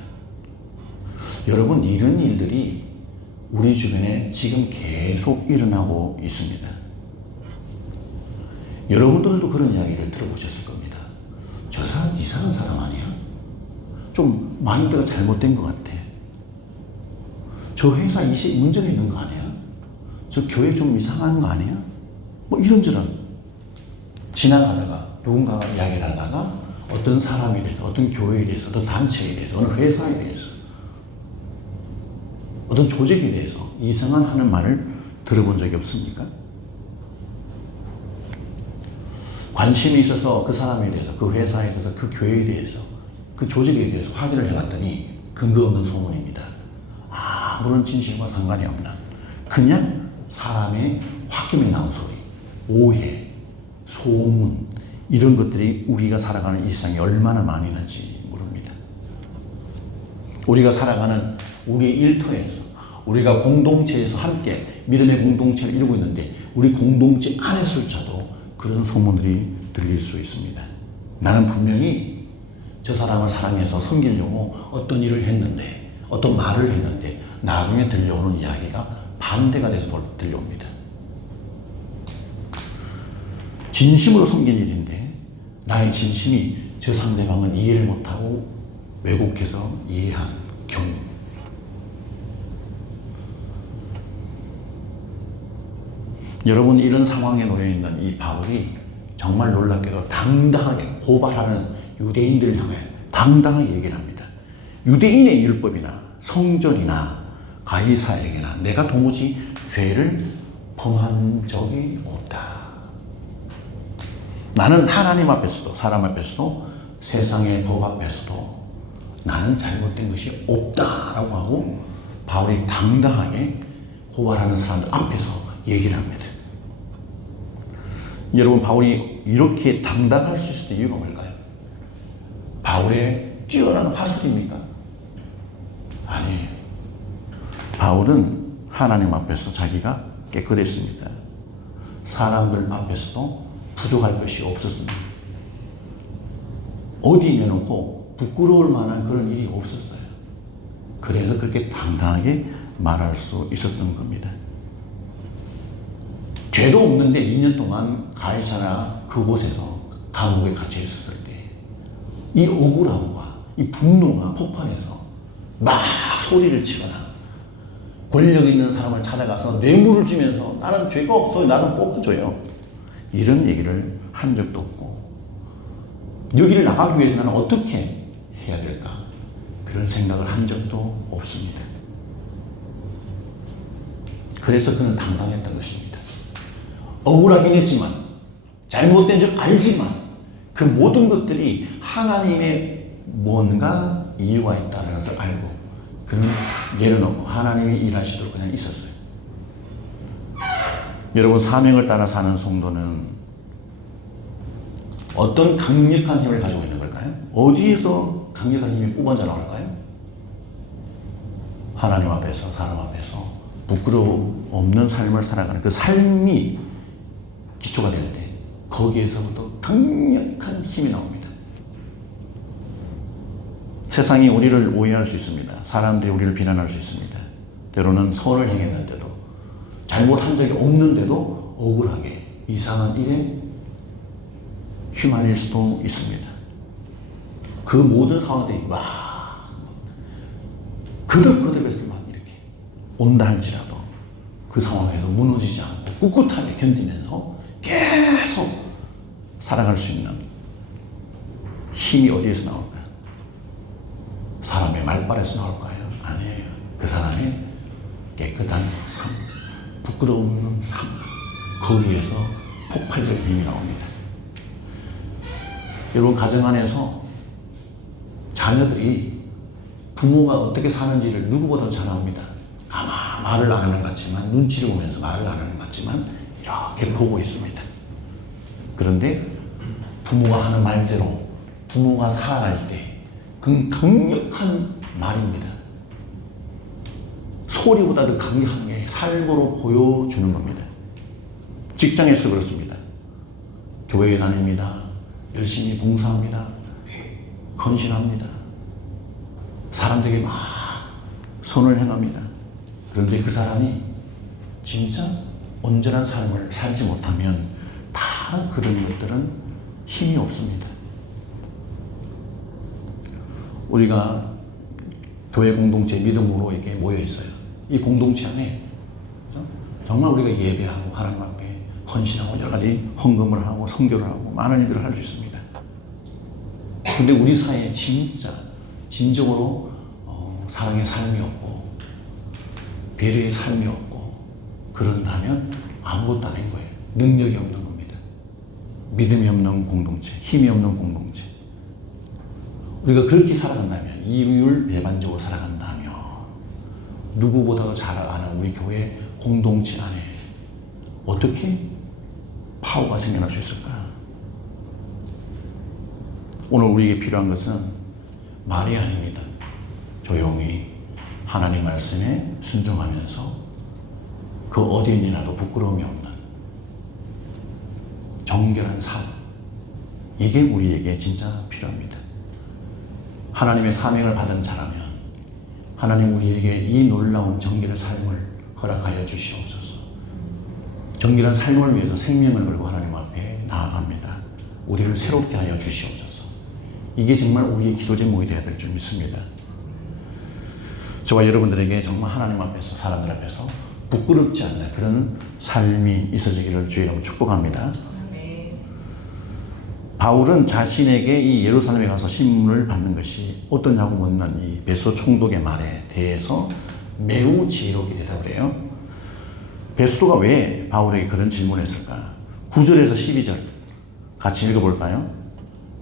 여러분, 이런 일들이 우리 주변에 지금 계속 일어나고 있습니다. 여러분들도 그런 이야기를 들어보셨을 겁니다. 저 사람 이상한 사람 아니야? 좀 마인드가 잘못된 것 같아. 저 회사 문제가 있는 거 아니야? 저 교회 좀 이상한 거 아니야? 뭐 이런저런 지나가다가 누군가가 이야기를 하다가 어떤 사람에 대해서, 어떤 교회에 대해서, 어떤 단체에 대해서, 어느 회사에 대해서, 어떤 조직에 대해서 이상한 하는 말을 들어본 적이 없습니까? 관심이 있어서 그 사람에 대해서, 그 회사에 대해서, 그 교회에 대해서, 그 조직에 대해서 확인을 해봤더니 근거 없는 소문입니다. 아무런 진실과 상관이 없는 그냥 사람의 홧김에 나온 소리, 오해, 소문 이런 것들이 우리가 살아가는 일상에 얼마나 많이 있는지 모릅니다. 우리가 살아가는 우리의 일터에서 우리가 공동체에서 함께 믿음의 공동체를 이루고 있는데 우리 공동체 안에서조차도 그런 소문들이 들릴 수 있습니다. 나는 분명히 저 사람을 사랑해서 섬기려고 어떤 일을 했는데 어떤 말을 했는데 나중에 들려오는 이야기가 반대가 돼서 들려옵니다. 진심으로 섬긴 일인데 나의 진심이 저 상대방은 이해를 못하고 왜곡해서 이해한 경우, 여러분, 이런 상황에 놓여 있는 이 바울이 정말 놀랍게도 당당하게 고발하는 유대인들을 향해 당당하게 얘기를 합니다. 유대인의 율법이나 성전이나 가이사에게나 내가 도무지 죄를 범한 적이 없다. 나는 하나님 앞에서도 사람 앞에서도 세상의 법 앞에서도 나는 잘못된 것이 없다라고 하고 바울이 당당하게 고발하는 사람들 앞에서 얘기를 합니다. 여러분, 바울이 이렇게 당당할 수 있을 이유가 뭘까요? 바울의 뛰어난 화술입니까? 아니에요. 바울은 하나님 앞에서 자기가 깨끗했습니다. 사람들 앞에서도 부족할 것이 없었습니다. 어디 내놓고 부끄러울 만한 그런 일이 없었어요. 그래서 그렇게 당당하게 말할 수 있었던 겁니다. 죄도 없는데 2년 동안 가해자나 그곳에서 감옥에 갇혀 있었을 때 이 억울함과 이 분노가 폭발해서 막 소리를 치거나 권력 있는 사람을 찾아가서 뇌물을 주면서 나는 죄가 없어요. 나 좀 뽑아줘요. 이런 얘기를 한 적도 없고 여기를 나가기 위해서 나는 어떻게 해야 될까? 그런 생각을 한 적도 없습니다. 그래서 그는 당당했던 것입니다. 억울하긴 했지만 잘못된 줄 알지만 그 모든 것들이 하나님의 뭔가 이유가 있다는 것을 알고 그는 내려놓고 하나님이 일하시도록 그냥 있었어요. 여러분, 사명을 따라 사는 성도는 어떤 강력한 힘을 가지고 있는 걸까요? 어디에서 강력한 힘이 뽑아져 나올까요? 하나님 앞에서, 사람 앞에서 부끄러움 없는 삶을 살아가는 그 삶이 기초가 될 때 거기에서부터 강력한 힘이 나옵니다. 세상이 우리를 오해할 수 있습니다. 사람들이 우리를 비난할 수 있습니다. 때로는 선을 행했는데도 잘못한 적이 없는데도 억울하게 이상한 일에 휘말릴 수도 있습니다. 그 모든 상황들이 막 그득그득해서 막 이렇게 온다 할지라도 그 상황에서 무너지지 않고 꿋꿋하게 견디면서 계속 살아갈 수 있는 힘이 어디에서 나올까요? 사람의 말발에서 나올까요? 아니에요. 그 사람의 깨끗한 삶, 부끄러움 없는 삶, 거기에서 폭발적인 힘이 나옵니다. 여러분, 가정 안에서 자녀들이 부모가 어떻게 사는지를 누구보다 잘 압니다. 아마 말을 안 하는 것 같지만, 눈치를 보면서 말을 안 하는 것 같지만 이렇게 보고 있습니다. 그런데 부모가 하는 말대로 부모가 살아갈 때 그 강력한 말입니다. 소리보다 더 강력한 게 삶으로 보여주는 겁니다. 직장에서 그렇습니다. 교회에 다닙니다. 열심히 봉사합니다. 헌신합니다. 사람들에게 막 선을 행합니다. 그런데 그 사람이 진짜 온전한 삶을 살지 못하면 다 그런 것들은 힘이 없습니다. 우리가 교회 공동체 믿음으로 이렇게 모여 있어요. 이 공동체 안에 정말 우리가 예배하고 하나님 앞에 헌신하고 여러 가지 헌금을 하고 선교를 하고 많은 일들을 할 수 있습니다. 근데 우리 사이에 진짜 진정으로 사랑의 삶이 없고 배려의 삶이 없고 그런다면 아무것도 아닌 거예요. 능력이 없는 겁니다. 믿음이 없는 공동체, 힘이 없는 공동체. 우리가 그렇게 살아간다면, 이율배반적으로 살아간다면 누구보다도 잘 아는 우리 교회 공동체 안에 어떻게 파워가 생겨날 수 있을까? 오늘 우리에게 필요한 것은 말이 아닙니다. 조용히 하나님 말씀에 순종하면서 그 어디에나도 부끄러움이 없는 정결한 삶, 이게 우리에게 진짜 필요합니다. 하나님의 사명을 받은 자라면 하나님 우리에게 이 놀라운 정결한 삶을 허락하여 주시옵소서. 정결한 삶을 위해서 생명을 걸고 하나님 앞에 나아갑니다. 우리를 새롭게 하여 주시옵소서. 이게 정말 우리의 기도 제목이 되어야 될 줄 믿습니다. 저와 여러분들에게 정말 하나님 앞에서, 사람들 앞에서 부끄럽지 않는 그런 삶이 있어지기를 주의 이름으로 축복합니다. 바울은 자신에게 이 예루살렘에 가서 신문을 받는 것이 어떠냐고 묻는 이 베스도 총독의 말에 대해서 매우 지혜롭게 대답을 해요. 베스도가 왜 바울에게 그런 질문을 했을까? 9절에서 12절 같이 읽어볼까요?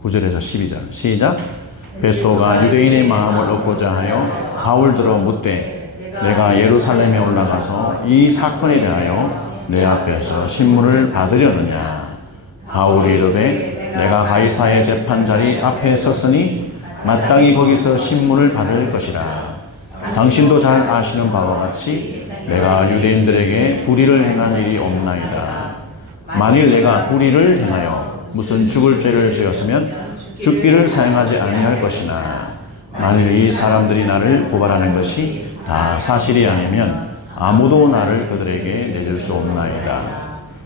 9절에서 12절 시작. 베스도가 유대인의 마음을 얻고자 하여 바울들어 묻되 내가 예루살렘에 올라가서 이 사건에 대하여 내 앞에서 신문을 받으려느냐? 바울이 이르되 내가 가이사의 재판자리 앞에 섰으니 마땅히 거기서 신문을 받을 것이라. 당신도 잘 아시는 바와 같이 내가 유대인들에게 불의를 행한 일이 없나이다. 만일 내가 불의를 행하여 무슨 죽을 죄를 지었으면 죽기를 사용하지 아니할 것이나 만일 이 사람들이 나를 고발하는 것이 다 사실이 아니면 아무도 나를 그들에게 내줄 수 없나이다.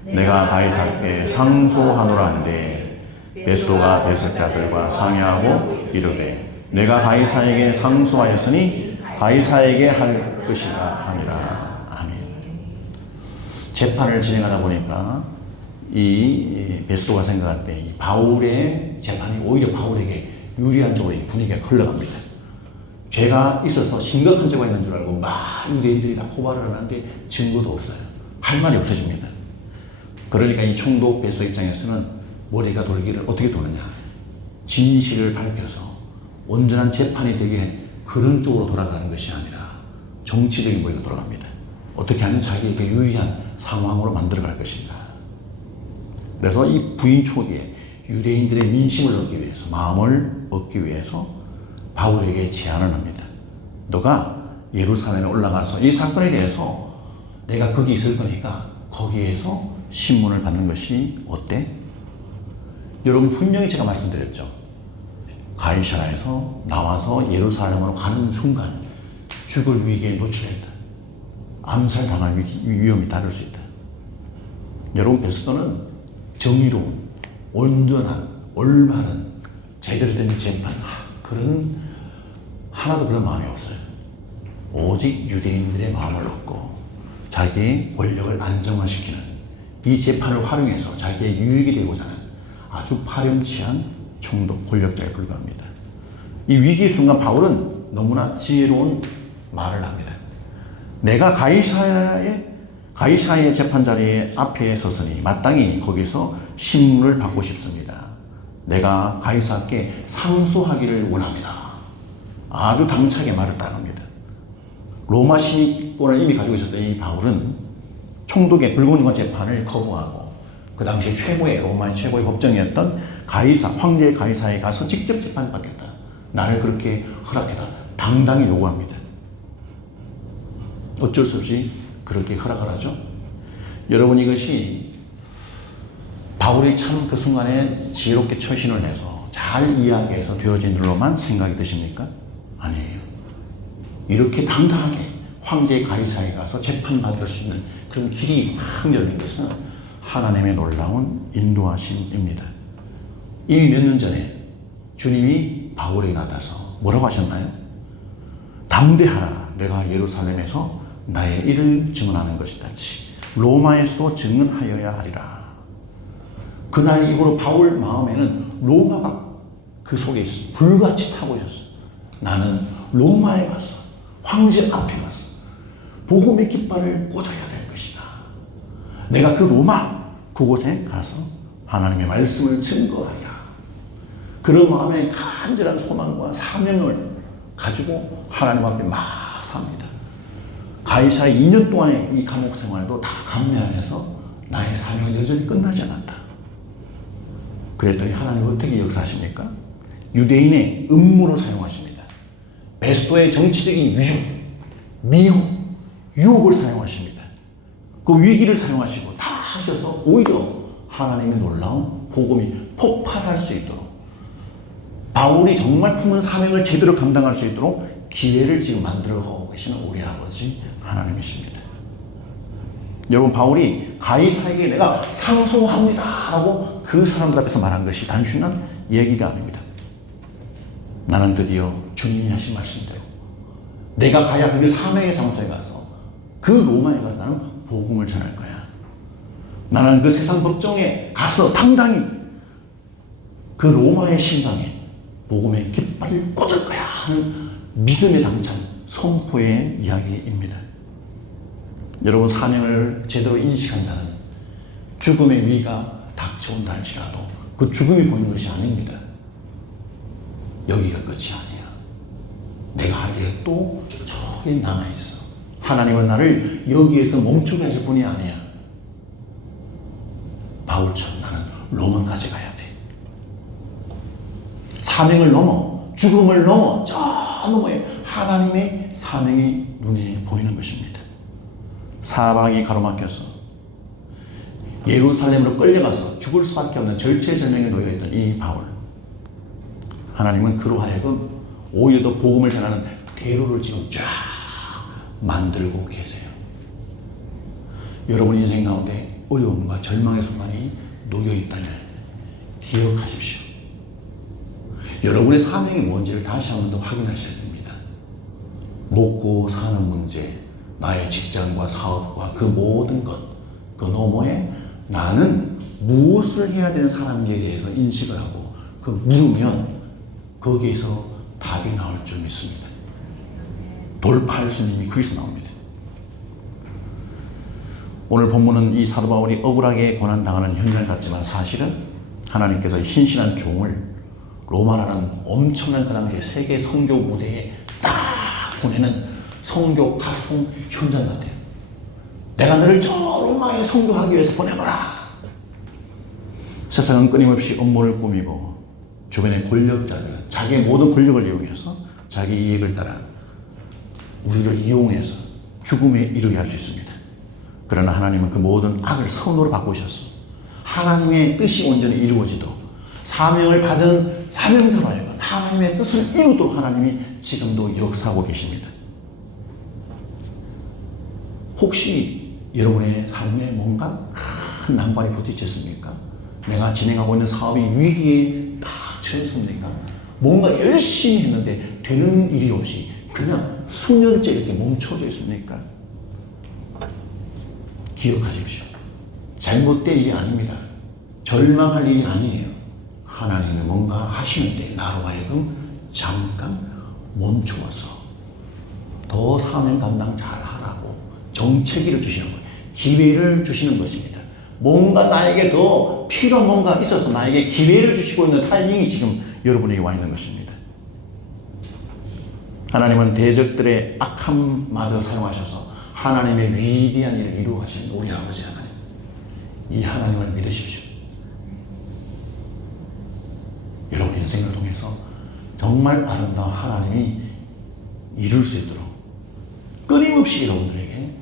내가 가이사께 상소하노라 하는데 베스도가 배석자들과 상의하고 이르되 내가 가이사에게 상소하였으니 가이사에게 할 것이라 하니라. 아멘. 재판을 진행하다 보니까 이 베스도가 생각할 때 이 바울의 재판이 오히려 바울에게 유리한 쪽으로 분위기가 흘러갑니다. 죄가 있어서 심각한 죄가 있는 줄 알고 막 유대인들이 다 고발을 하는데 증거도 없어요. 할 말이 없어집니다. 그러니까 이 총독 베스도 입장에서는 머리가 돌기를 어떻게 도느냐. 진실을 밝혀서 온전한 재판이 되게 해 그런 쪽으로 돌아가는 것이 아니라 정치적인 머리가 돌아갑니다. 어떻게 하면 자기에게 유리한 상황으로 만들어갈 것인가. 그래서 이 부인 초기에 유대인들의 민심을 얻기 위해서, 마음을 얻기 위해서 바울에게 제안을 합니다. 너가 예루살렘에 올라가서 이 사건에 대해서 내가 거기 있을 거니까 거기에서 신문을 받는 것이 어때? 여러분 분명히 제가 말씀드렸죠. 가이사라에서 나와서 예루살렘으로 가는 순간 죽을 위기에 노출했다. 암살당할 위험이 다를 수 있다. 여러분 베스도는 정의로운, 온전한, 올바른, 제대로 된 재판 그런 하나도 그런 마음이 없어요. 오직 유대인들의 마음을 얻고 자기의 권력을 안정화시키는 이 재판을 활용해서 자기의 유익이 되고자 하는 아주 파렴치한 총독 권력자에 불과합니다. 이 위기의 순간 바울은 너무나 지혜로운 말을 합니다. 내가 가이사의 재판 자리에 앞에 섰으니 마땅히 거기서 신문을 받고 싶습니다. 내가 가이사께 상소하기를 원합니다. 아주 당차게 말을 딱 합니다. 로마 시권을 이미 가지고 있었던 이 바울은 총독의 불공정한 재판을 거부하고 그 당시 로마의 최고의 법정이었던 가이사, 황제 가이사에 가서 직접 재판받겠다. 나를 그렇게 허락해라. 당당히 요구합니다. 어쩔 수 없이 그렇게 허락을 하죠. 여러분 이것이 바울이 참 그 순간에 지혜롭게 처신을 해서 잘 이야기해서 되어진 일로만 생각이 드십니까? 아니에요. 이렇게 당당하게 황제 가이사에 가서 재판받을 수 있는 그런 길이 확 열린 것은 하나님의 놀라운 인도하심입니다. 이미 몇 년 전에 주님이 바울에게 나타나서 뭐라고 하셨나요? 담대하라. 내가 예루살렘에서 나의 일을 증언하는 것이다. 로마에서도 증언하여야 하리라. 그날 이후로 바울 마음에는 로마가 그 속에 있어. 불같이 타고 있었어. 나는 로마에 가서 황제 앞에 가서 복음의 깃발을 꽂아야 될 것이다. 내가 그 로마 그곳에 가서 하나님의 말씀을 증거하리라. 그런 마음에 간절한 소망과 사명을 가지고 하나님 앞에 막 삽니다. 가이사의 2년 동안의 이 감옥 생활도 다 감내하면서 나의 사명은 여전히 끝나지 않았다. 그랬더니 하나님은 어떻게 역사하십니까? 유대인의 음모를 사용하십니다. 베스도의 정치적인 미혹, 유혹을 사용하십니다. 그 위기를 사용하시고 다 하셔서 오히려 하나님의 놀라운 복음이 폭발할 수 있도록 바울이 정말 품은 사명을 제대로 감당할 수 있도록 기회를 지금 만들어가고 계시는 우리 아버지 하나님이십니다. 여러분 바울이 가이사에게 내가 상소합니다 라고 그 사람들 앞에서 말한 것이 단순한 얘기가 아닙니다. 나는 드디어 주님이 하신 말씀대로 내가 가야 할 그 사명의 장소에 가서 그 로마에 가서 나는 복음을 전할 거야. 나는 그 세상 법정에 가서 당당히 그 로마의 심장에 복음의 깃발을 꽂을 거야 하는 믿음의 당찬 선포의 이야기입니다. 여러분 사명을 제대로 인식한 자는 죽음의 위가 닥쳐온다 할지라도 그 죽음이 보이는 것이 아닙니다. 여기가 끝이 아니야. 내가 할 일은 또 저기 남아있어. 하나님은 나를 여기에서 멈추게 하실 분이 아니야. 바울처럼 나는 로마까지 가야 돼. 사명을 넘어 죽음을 넘어 저 너머에 하나님의 사명이 눈에 보이는 것입니다. 사방이 가로막혀서 예루살렘으로 끌려가서 죽을 수밖에 없는 절체절명에 놓여있던 이 바울, 하나님은 그로 하여금 오히려 더 복음을 전하는 대로를 지금 쫙 만들고 계세요. 여러분 인생 가운데 어려움과 절망의 순간이 놓여 있다면 기억하십시오. 여러분의 사명이 뭔지를 다시 한 번 더 확인하셔야 됩니다. 먹고 사는 문제, 나의 직장과 사업과 그 모든 것, 그 너머에 나는 무엇을 해야 되는 사람인지에 대해서 인식을 하고 그 물으면 거기에서 답이 나올 줄 믿습니다. 돌파할 수 있는 힘이 거기서 나옵니다. 오늘 본문은 이 사도 바울이 억울하게 고난당하는 현장 같지만 사실은 하나님께서 신실한 종을 로마라는 엄청난 그 당시에 세계 선교 무대에 딱 보내는 선교 파송 현장 같아요. 내가 너를 저 로마에 선교하기 위해서 보내거라. 세상은 끊임없이 음모를 꾸미고 주변의 권력자들은 자기의 모든 권력을 이용해서 자기 이익을 따라 우리를 이용해서 죽음에 이르게 할 수 있습니다. 그러나 하나님은 그 모든 악을 선으로 바꾸셔서 하나님의 뜻이 온전히 이루어지도록 사명을 받은 사명자로 하여금 하나님의 뜻을 이루도록 하나님이 지금도 역사하고 계십니다. 혹시 여러분의 삶에 뭔가 큰 난관이 부딪혔습니까? 내가 진행하고 있는 사업이 위기에 딱 처했습니까? 뭔가 열심히 했는데 되는 일이 없이 그냥 수년째 이렇게 멈춰져 있습니까? 기억하십시오. 잘못된 일이 아닙니다. 절망할 일이 아니에요. 하나님이 뭔가 하시는데 나로 하여금 잠깐 멈추어서 더 사명 감당 잘하라고 정체기를 주시는 거예요. 기회를 주시는 것입니다. 뭔가 나에게 더 필요한 뭔가 있어서 나에게 기회를 주시고 있는 타이밍이 지금 여러분에게 와 있는 것입니다. 하나님은 대적들의 악한 말을 사용하셔서 하나님의 위대한 일을 이루어 가신 우리 아버지 하나님, 이 하나님을 믿으십시오. 여러분 인생을 통해서 정말 아름다운 하나님이 이룰 수 있도록 끊임없이 여러분들에게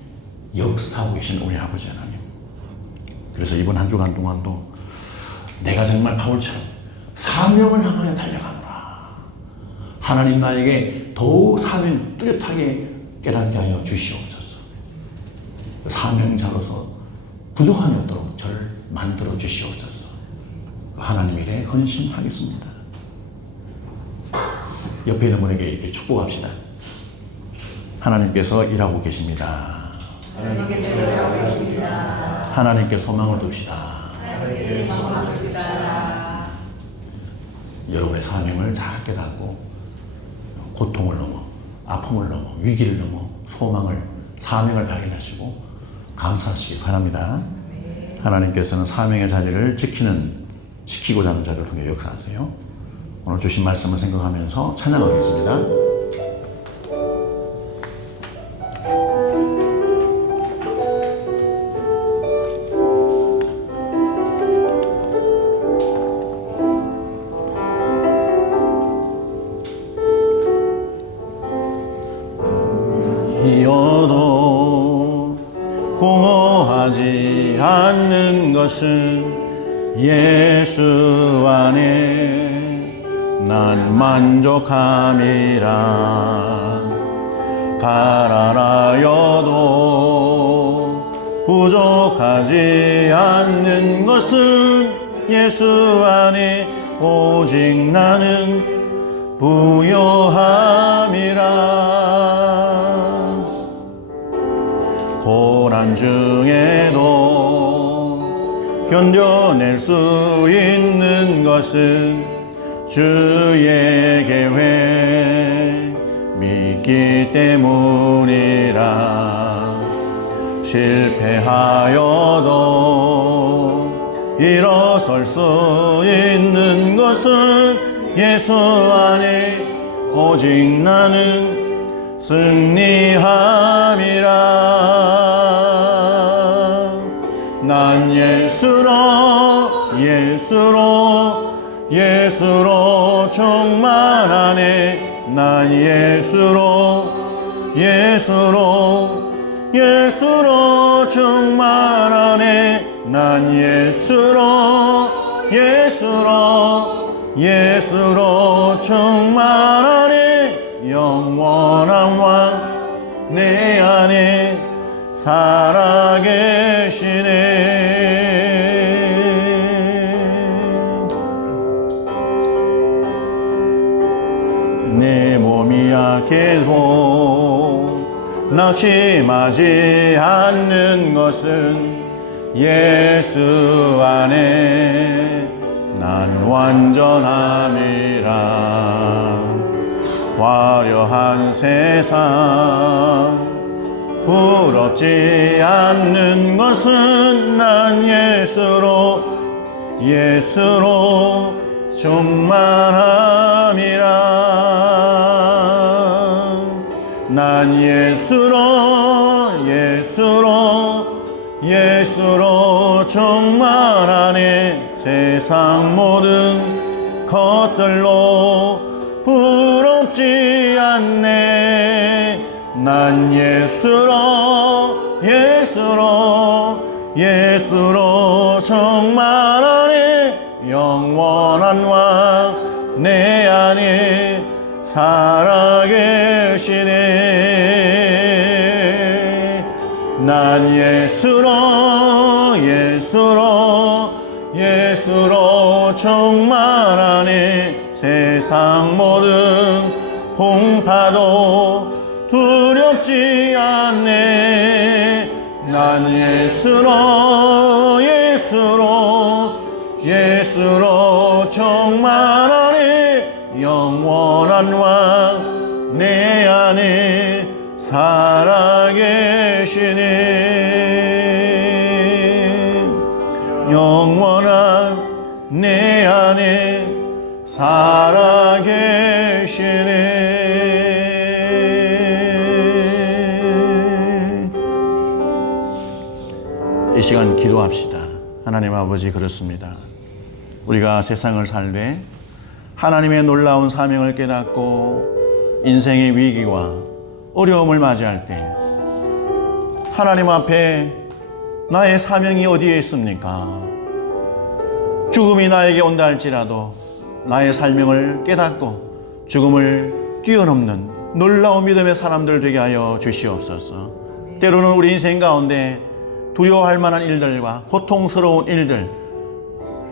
역사하고 계신 우리 아버지 하나님. 그래서 이번 한 주간 동안도 내가 정말 바울처럼 사명을 향하여 달려가노라. 하나님 나에게 더욱 사명 뚜렷하게 깨닫게 하여 주시옵소서. 사명자로서 부족함이 없도록 저를 만들어 주시옵소서. 하나님 일에 헌신하겠습니다. 옆에 있는 분에게 이렇게 축복합시다. 하나님께서 일하고 계십니다. 하나님께서 일하고 계십니다. 하나님께 소망을 두시다. 하나님께 소망을 두시다. 여러분의 사명을 잘 깨닫고 고통을 넘어 아픔을 넘어 위기를 넘어 소망을 사명을 발견하시고 감사하시기 바랍니다. 하나님께서는 사명의 자리를 지키고자 하는 자를 통해 역사하세요. 오늘 주신 말씀을 생각하면서 찬양하겠습니다. 이어도 공허하지 않는 것은 예수 안에 난 만족함이라. 가난하여도 부족하지 않는 것은 예수 안에 오직 나는 부요함이라. 고난 중에도 견뎌낼 수 있는 것은 주의 계획 믿기 때문이라. 실패하여도 일어설 수 있는 것은 예수 안에 오직 나는 승리함이라. 난 예수로 충만하네. 난 예수로 충만하네. 난 예수로 충만하네. 영원한 왕 내 안에 살아계시네. 내 몸이 약해도 낙심하지 않는 것은 예수 안에 난 완전함이라. 화려한 세상 부럽지 않는 것은 난 예수로 충만함이라. 난 예수로 충만하네. 세상 모든 것들로 부럽지 않네. 난 예수로 충만하네. 영원한 왕 내 안에 살아계시네. 난 예수로 충만하네. 세상 모든 풍파도 두렵지 않네. 난 예수로 충만하네. 영원한 왕 내 안에 살아계시네. 영원한 내 안에 살아계시네. 이 시간 기도합시다. 하나님 아버지, 그렇습니다. 우리가 세상을 살되 하나님의 놀라운 사명을 깨닫고 인생의 위기와 어려움을 맞이할 때 하나님 앞에 나의 사명이 어디에 있습니까? 죽음이 나에게 온다 할지라도 나의 사명을 깨닫고 죽음을 뛰어넘는 놀라운 믿음의 사람들 되게 하여 주시옵소서. 때로는 우리 인생 가운데 두려워할 만한 일들과 고통스러운 일들,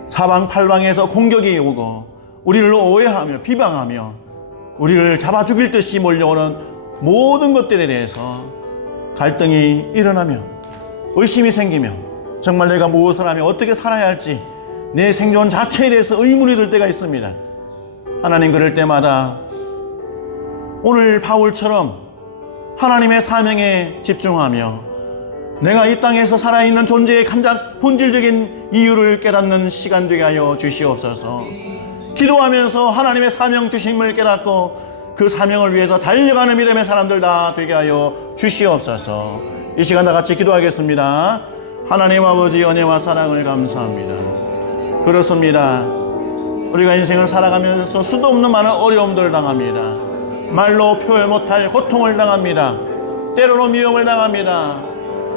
사방팔방에서 공격이 오고 우리를 오해하며 비방하며 우리를 잡아 죽일 듯이 몰려오는 모든 것들에 대해서 갈등이 일어나며 의심이 생기며 정말 내가 무엇을 하며 어떻게 살아야 할지 내 생존 자체에 대해서 의문이 들 때가 있습니다. 하나님, 그럴 때마다 오늘 바울처럼 하나님의 사명에 집중하며 내가 이 땅에서 살아있는 존재의 가장 본질적인 이유를 깨닫는 시간 되게 하여 주시옵소서. 기도하면서 하나님의 사명 주심을 깨닫고 그 사명을 위해서 달려가는 믿음의 사람들 다 되게 하여 주시옵소서. 이 시간 다 같이 기도하겠습니다. 하나님 아버지, 은혜와 사랑을 감사합니다. 그렇습니다. 우리가 인생을 살아가면서 수도 없는 많은 어려움들을 당합니다. 말로 표현 못할 고통을 당합니다. 때로는 미움을 당합니다.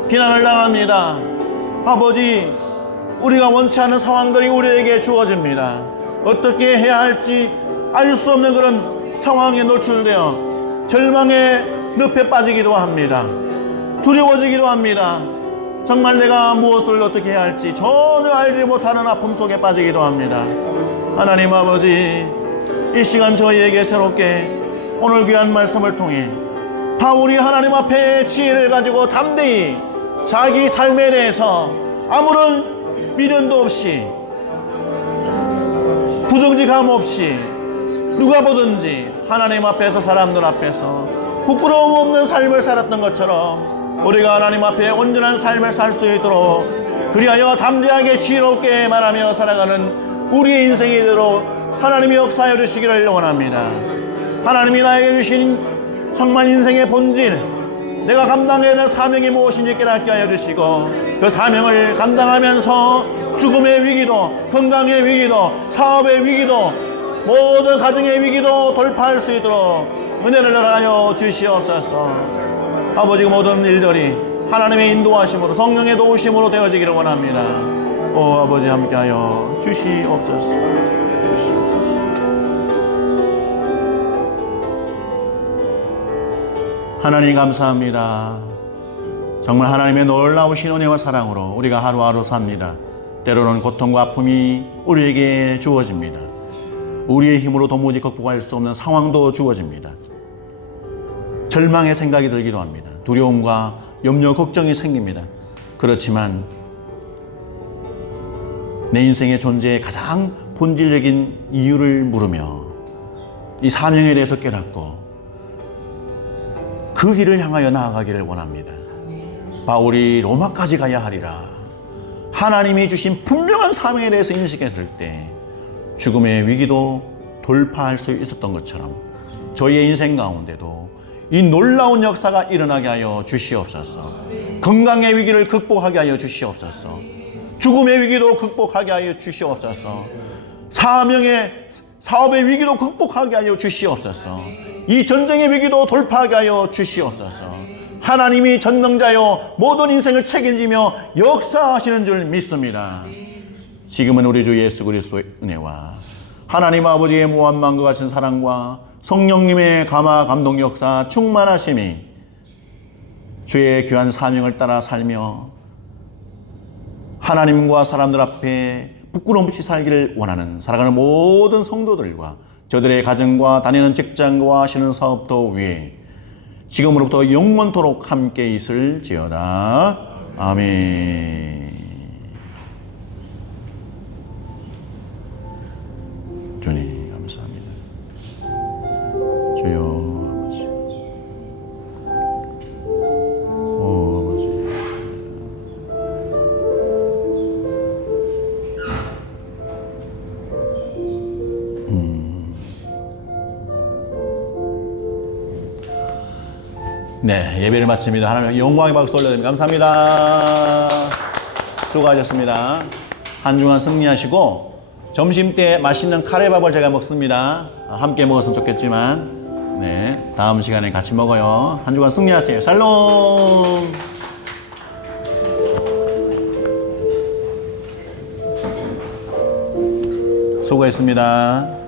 비난을 당합니다. 아버지, 우리가 원치 않은 상황들이 우리에게 주어집니다. 어떻게 해야 할지 알 수 없는 그런 상황에 노출되어 절망의 늪에 빠지기도 합니다. 두려워지기도 합니다. 정말 내가 무엇을 어떻게 해야 할지 전혀 알지 못하는 아픔 속에 빠지기도 합니다. 하나님 아버지, 이 시간 저희에게 새롭게 오늘 귀한 말씀을 통해 바울이 하나님 앞에 지혜를 가지고 담대히 자기 삶에 대해서 아무런 미련도 없이 부정직함 없이 누가 보든지 하나님 앞에서 사람들 앞에서 부끄러움 없는 삶을 살았던 것처럼 우리가 하나님 앞에 온전한 삶을 살 수 있도록 그리하여 담대하게 지혜롭게 말하며 살아가는 우리의 인생이 되도록 하나님이 역사하여 주시기를 원합니다. 하나님이 나에게 주신 정말 인생의 본질, 내가 감당해야 할 사명이 무엇인지 깨닫게 하여 주시고 그 사명을 감당하면서 죽음의 위기도, 건강의 위기도, 사업의 위기도, 모든 가정의 위기도 돌파할 수 있도록 은혜를 허락하여 주시옵소서. 아버지, 모든 일들이 하나님의 인도하심으로 성령의 도우심으로 되어지기를 원합니다. 오 아버지, 함께하여 주시옵소서. 하나님 감사합니다. 정말 하나님의 놀라우신 은혜와 사랑으로 우리가 하루하루 삽니다. 때로는 고통과 아픔이 우리에게 주어집니다. 우리의 힘으로 도무지 극복할 수 없는 상황도 주어집니다. 절망의 생각이 들기도 합니다. 두려움과 염려, 걱정이 생깁니다. 그렇지만 내 인생의 존재의 가장 본질적인 이유를 물으며 이 사명에 대해서 깨닫고 그 길을 향하여 나아가기를 원합니다. 바울이 로마까지 가야 하리라. 하나님이 주신 분명한 사명에 대해서 인식했을 때 죽음의 위기도 돌파할 수 있었던 것처럼 저희의 인생 가운데도 이 놀라운 역사가 일어나게 하여 주시옵소서. 건강의 위기를 극복하게 하여 주시옵소서. 죽음의 위기도 극복하게 하여 주시옵소서. 사업의 위기도 극복하게 하여 주시옵소서. 이 전쟁의 위기도 돌파하게 하여 주시옵소서. 하나님이 전능자여 모든 인생을 책임지며 역사하시는 줄 믿습니다. 지금은 우리 주 예수 그리스도의 은혜와 하나님 아버지의 무한만과 같은 사랑과 성령님의 감화 감동 역사 충만하심이 주의 귀한 사명을 따라 살며 하나님과 사람들 앞에 부끄러움 없이 살기를 원하는 살아가는 모든 성도들과 저들의 가정과 다니는 직장과 하시는 사업도 위해 지금으로부터 영원토록 함께 있을지어다. 아멘. 주님 감사합니다. 주여 아버지, 아버지, 네, 예배를 마칩니다. 하나님 영광의 박수 올려드립니다. 감사합니다. 수고하셨습니다. 한 주간 승리하시고 점심 때 맛있는 카레밥을 제가 먹습니다. 함께 먹었으면 좋겠지만 네, 다음 시간에 같이 먹어요. 한 주간 승리하세요. 샬롬. 수고했습니다.